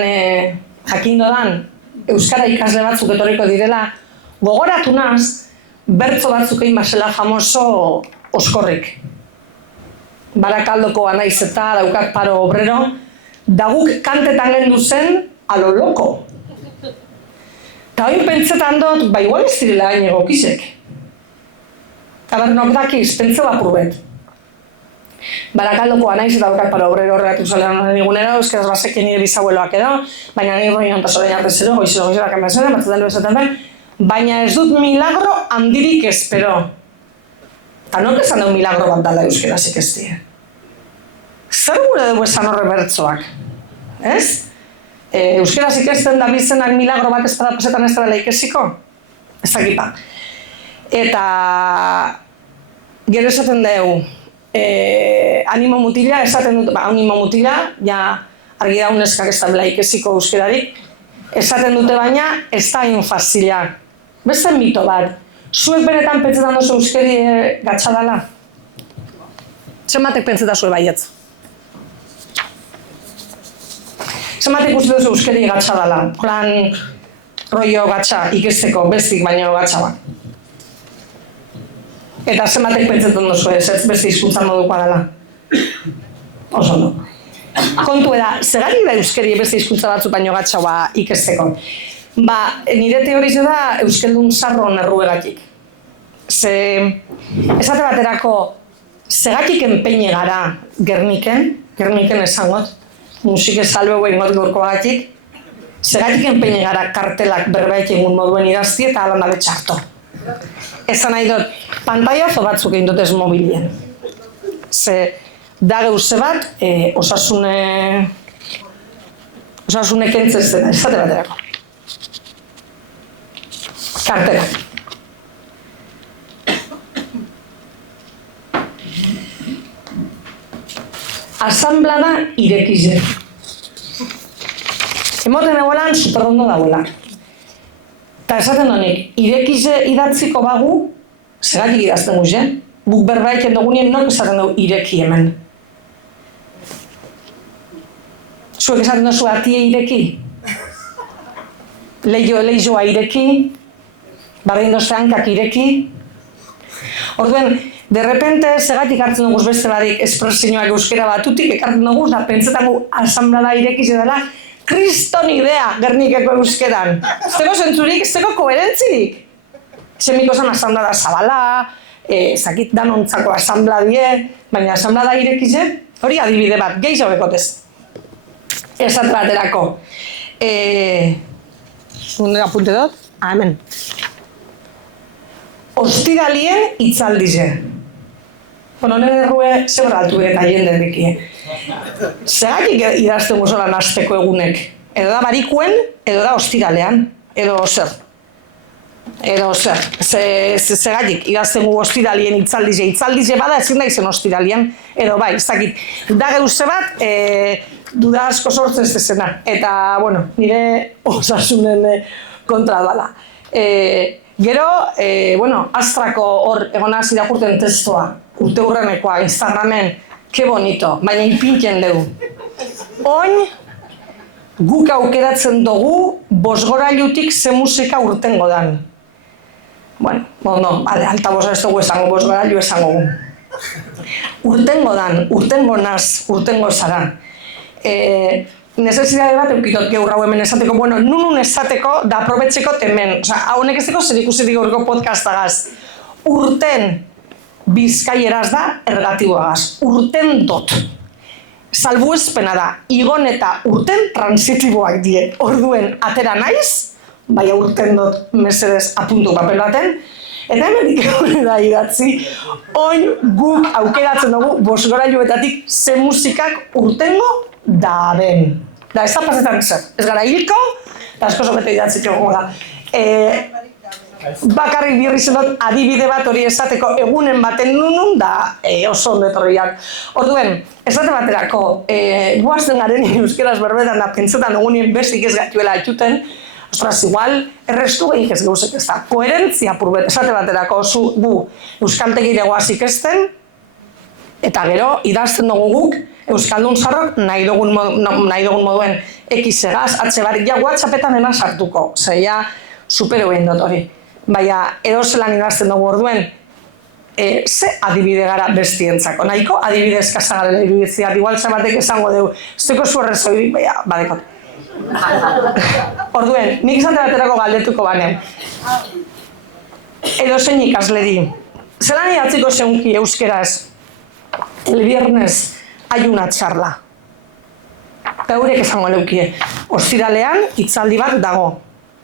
jakin dodan, Euskara ikasle batzuk etorriko direla, gogoratu naz, bertso batzuk egin basela famoso oskorrik. Barakaldoko anaiz eta daukat paro obrero, da guk kantetan gendu zen, alo loko. Eta hori pentsetan dut, igual ez direla gaine gokizek. Kabernok dakiz, pentsa bapur bet. Barakaldoko anaiz eta daukat paro obrero horretu zalean digunera, euskaraz basek nire bizabueloak edo, baina nire roinan pasorein artezero, goizero kanbazena, batzutan bezaten den, baina ez dut milagro handirik espero. Eta nok esan dut milagro bat dala euskaraz ikestie. Zer gure dugu esan horre bertzoak, ez? Euskaraz ikesten da bizenak milagro bat ezpada pasetan ez dela ikesiko? Ez dakipa. Eta gero esaten dugu, animo mutila, esaten dut, animo mutila, ja argi da uneskak ez da ikesiko euskararik, esaten dute baina ez da infazila. Beste mito bat, zuek benetan pentsetan dozu euskari gatsa dela? Zenbatek pentseta zuen baietz? Zenbatek uste duzu euskari gatsa dela? Plan, rollo gatsa ikesteko, bestik baino gatsa bat. Eta zenbatek pentsetan duzu ez beste hizkuntza modukoa dela? Oso ondo. Kontu da, zergatik da euskari beste hizkuntza batzuk baino gatsa ikesteko? Nire teorizio da euskaldun sarro nerruegatik. Esate baterako, segatik enpeine gara Gerniken esangot, musike salbeu egingot gorkoagatik, segatik enpeine gara kartelak berbaik egun moduen idazti eta alan dabe txarto. Esan nahi dut, pantaiazo batzuk egin dut ez mobilien. Da geuze bat, osasune kentzen zena, esate baterako. Kartelak. Asamblada irekize. Emoten egoelan superrondo dagoela. Eta esaten honik, irekize idatziko bagu, zeratik idazten guze, guk berbaiken dugunien nok esaten dugu ireki hemen. Zuek esaten duzu atie ireki? Leioa ireki? Barrein dozte hankak ireki? Orduen, de repente, segatik hartzen dugu beste barik espresioak euskera batutik, ekartzen dugu, da pentsetan gu asamblada irekize dela, kriston idea Gernikeko euskeran. Zego zentzurik, zego koherentzirik. Zemiko zen asamblada zabala, zakit danontzako asambladie, baina asamblada irekize, hori adibide bat, gehiago bekotez. Esat baterako. Nire apunte dut? Hemen. Ostiralien itzaldize. Bueno, nire errue zebratu eta jende dikie. Zergatik idazten guzolan hasteko egunek? Edo da barikuen, edo da ostiralean, edo zer. Zergatik idazten gu ostiralien itzaldize bada ezin da izen ostiralien, edo bai, ez dakit. Da geuze bat, duda asko sortzen ez dezena. Eta, bueno, nire osasunen kontra dala. Gero, Astrako hor egonaz irakurten testoa, urte hurrenekoa, Instagramen, ke bonito, baina ipinken dugu. Oin, guk aukeratzen dugu, bosgorailutik ze musika urtengo dan. Altabosa ez dugu esango, bosgorailu esango gu. Urtengo dan, urtengo naz, urtengo zara. necesidade bat eukitot gaur hau hemen esateko, bueno, nunun esateko da aprobetxeko temen. Osa, honek ez deko zer ikusi gaurko podcastagaz. Urten bizkaieraz da ergatiboagaz. Urten dot. Salbuespena da, igon eta urten transitiboak die. Orduen atera naiz, baina urten dot mesedez apuntu papel baten, eta hemen hori da idatzi, oin guk aukeratzen dugu bosgorailuetatik ze musikak urtengo da den. Da, ez da pasetan zer, ez gara hilko, eta asko sobete idatziko da. Bakarrik birri zenot adibide bat hori esateko egunen baten nunun da oso ondo etorriak. Orduen, esate baterako, guazten garen euskeraz berbetan da pentsetan egunien bestik ez gatuela atxuten, ostras, igual, errestu gehik ez gauzek ez da. Koherentzia purbet, esate baterako gu euskaltegire goaz ikesten, eta gero, idazten dugu guk, Euskaldun zarrok nahi dugun moduen X-egaz, H-barik, ja WhatsAppetan eman sartuko, zeia supero behin dut hori. Baina, edo zelan idazten dugu orduen, ze adibide gara bestientzako, nahiko adibide eskazagaren iruditzia, igual batek esango dugu, zueko zuerrezoidik, baina, badekot. Orduen, nik izate baterako galdetuko banen. Edo zein ikasle di. Zelan idatziko zeunki euskeraz, el viernes hay una charla. Eta eurek esango leukie. Ostiralean hitzaldi bat dago.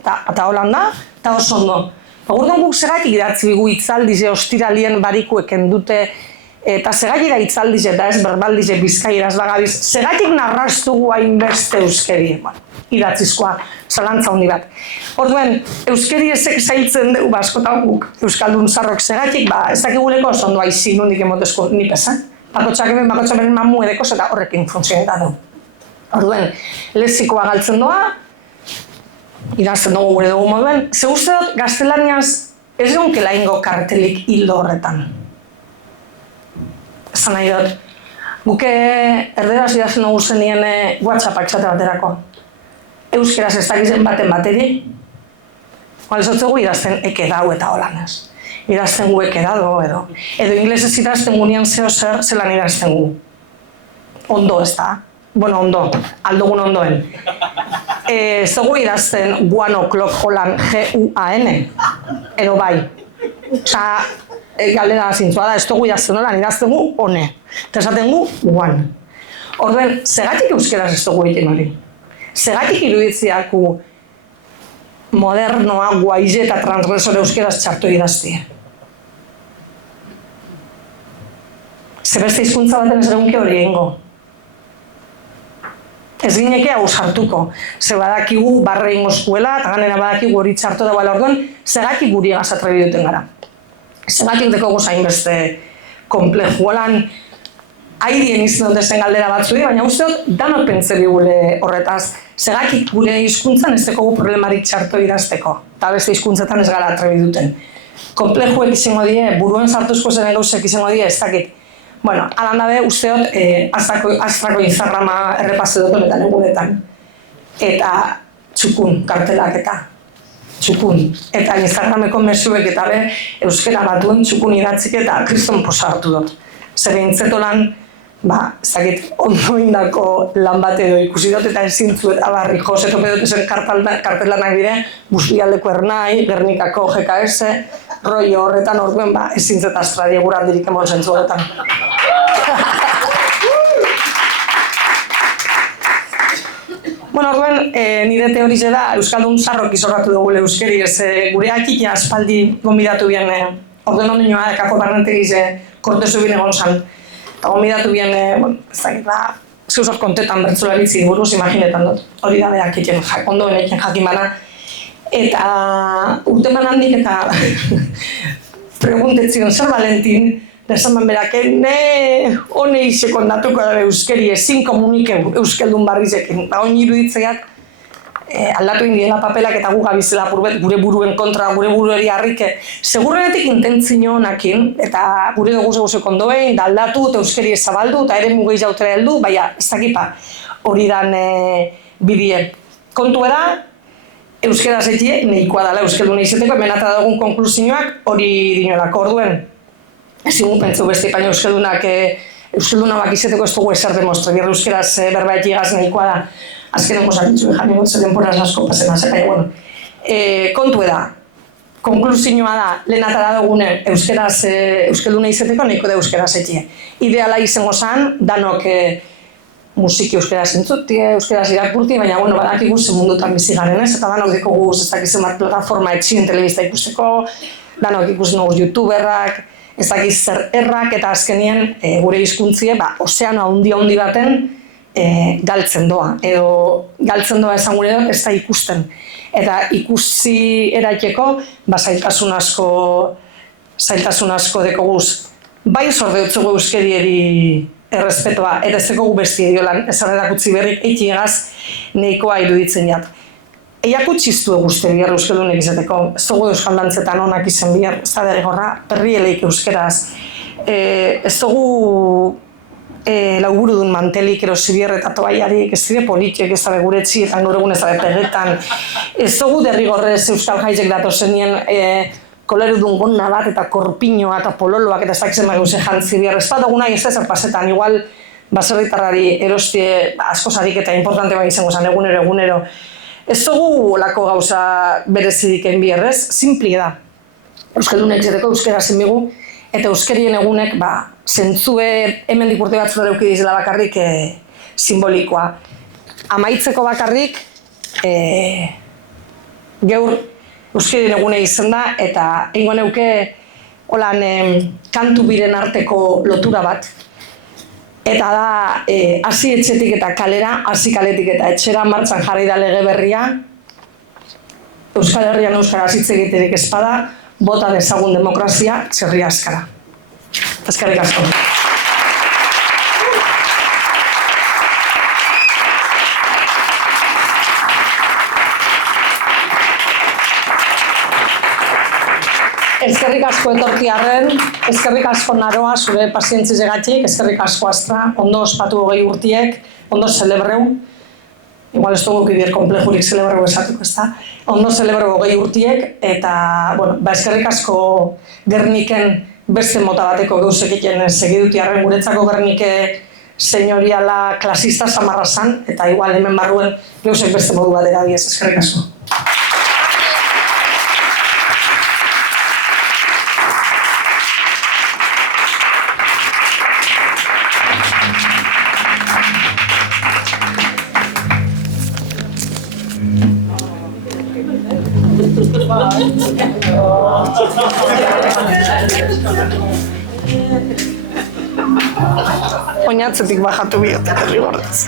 Eta holan da, eta oso ondo. Gurdon guk segatik idatzi bigu hitzaldize ostiralien barikueken dute, eta segatik da hitzaldize eta ez berbaldize bizkaieraz bagabiz, segatik narrastugu hainbeste euskeri. Idatzizkoa, zalantza handi bat. Orduen, euskeri ezek zailtzen dugu askotan guk, Euskaldun zarrok segatik, ez dakiguleko oso ondo aizi nondik emotezko nipez, bakotxak beren mamu edeko eta horrekin funtzionetan du. Orduen, lezikoa galtzen doa, idazten dugu gure dugu moduen, ze uste dut gaztelaniaz ez gonkela ingo kartelik hildo horretan. Esan nahi dut, guke erderaz idazten dugu zenien WhatsAppak zate baterako. Euskeraz ez dakizen baten bateri, zotzegu idazten ekedau eta holanez. Idazten gu ekedado edo inglesez idazten gu nian zeo zer zelan idazten gu. Ondo ez da. Bueno, ondo, aldugun ondoen. Ez dugu idazten 1 o'clock holan G-U-A-N, edo bai. Osa, galdera zintzua da, ez dugu idazten holan, idazten gu hone. Eta esaten gu 1. Orduen, segatik euskeraz ez dugu egiten hori. Segatik iruditziaku modernoa, guaize eta transgresore euskeraz txartu idaztie. Zebeste hizkuntza baten ez geunke hori egingo. Ez gineke hau sartuko. Ze badakigu barre ingo eskuela, eta ganera badakigu hori txartu dagoela orduan, segatik guri egaz atrebi duten gara. Segatik deko gozain beste komplexu holan, haidien izan dut ezen galdera batzui, baina uste dut danok pentsa digule horretaz. Segakik gure hizkuntzan ez dekogu problemarik txarto idazteko, eta beste hizkuntzetan ez gara atrebi duten. Komplexuek izango die, buruen sartuzko zen gauzek izango die, ez dakit. Bueno, alan dabe uste dut astrako Instagrama errepaze dut honetan egunetan. Eta txukun kartelak eta txukun. Eta Instagrameko mezuek eta be euskera batuen txukun idatzik eta kriston posa hartu dut. Zer bintzetolan, ez dakit, ondo indako lan bat edo ikusi dut eta ezin zuet abarri Jose Tope dut ezen karpelanak dire, Bustialdeko Ernai, Gernikako GKS, rollo horretan orduen, ezin zet astrari egurat dirik emon zentzu horretan. Bueno, orduen, nire teorize da, Euskaldun zarrok izorratu dugu euskeri, gure akikia aspaldi gombidatu bien, orduen ondinoa, kako barrentegize, kortezu bine gonzan. Eta gombidatu bien, ez dakit, zeusot kontetan bertzularitzi buruz imaginetan dut. Hori da berak iten, ondoen eken jakin bana. Eta urteman handik eta preguntetzion zer Valentin, desaman berak, hone izeko ondatuko da euskeri ezin komunike euskeldun barrizekin. Ba, honi iruditzeak aldatu indiela papelak eta gu gabizela purbet gure buruen kontra, gure burueri harrike. Segurrenetik intentzio honakin, eta gure dugu zeguzeko ondoen, da aldatu eta euskeri ezabaldu, eta ere mugei jautera heldu, baina ez dakipa hori dan bidie. Kontu da, euskera zetie, nahikoa dela euskelduna izeteko, menata dugun konklusioak hori dinolako orduen. Ezin gu pentsu beste baina euskeldunak izeteko ez dugu ezer demostra, birra euskeraz berbaetik egaz nahikoa da. azkenengo zaritzu janiko, zer denporaz asko pasena, baina, bueno. Kontu da, konklusioa da, lehen atara dugune euskalduna izeteko, nahiko da euskaraz etxe. Ideala izango zen, danok musiki euskaraz entzutie, euskaraz irakurti, baina, bueno, badakigu ze mundutan bizi garen, ez? Eta danok dikogu ez dakizen bat plataforma etxien telebista ikusteko, danok ikusten dugu youtuberrak, ez dakiz zer errak, eta azkenien gure hizkuntzie, ozeano handi baten galtzen doa. Edo galtzen doa esan gure dut, ez da ikusten. Eta ikusi eraiteko, zailtasun asko dekoguz. Bai zordeutzugu euskerieri errespetoa, eta ez dekogu besti ediolan, ez erakutsi berrik, eikiegaz nahikoa iruditzen jat. Eiakutxiztu eguzte bihar euskaldunek izateko, ez dugu euskaldantzetan onak izan bihar, ez da derrigorra, perrieleik euskeraz. Ez dugu lauburudun mantelik erosi bihar eta toaiarik, ez dire politiek, ez da beguretxietan, gaur egun ez da beperretan. Ez dugu derrigorrez euskal jaizek datozenien kolerudun gonna bat eta korpiñoa eta pololoak eta ez dakizen maguze jantzi bihar. Ez bat eguna ez ezer pasetan, igual baserritarrari erostie asko zarik eta importante bai izango zen egunero. Ez dugu olako gauza berezidik egin biherrez, simpli da. Euskaldunek zeteko euskera zenbigu, eta euskerien egunek zentzue hemendik urte batzuk dauki dizela bakarrik simbolikoa. Amaitzeko bakarrik, gaur euskerien egune izan da, eta egingo neuke holan kantu biren arteko lotura bat. Eta da, hasi etxetik eta kalera, hasi kaletik eta etxera martxan jarri da lege berria. Euskal Herrian euskaraz hitz egiterik espada, bota dezagun demokrazia, txerri askara. Eskerrik asko. Eskerrik asko etorkiarren, eskerrik asko Naroa, zure pazientzizegatik, eskerrik asko Astra, ondo ospatu 20 urtiek, ondo celebreu. Igual ez dugu kibier komplejurik celebreu esatuko, ez da? Ondo celebreu 20 urtiek, eta, bueno, eskerrik asko Gerniken beste mota bateko gauzekiten segidutiarren guretzako Gernike senyoriala klasista samarra zan, eta igual hemen barruen gauzek beste modu bat eradiez, eskerrik asko. Oinatzetik bajatu bihot, herri gorrez.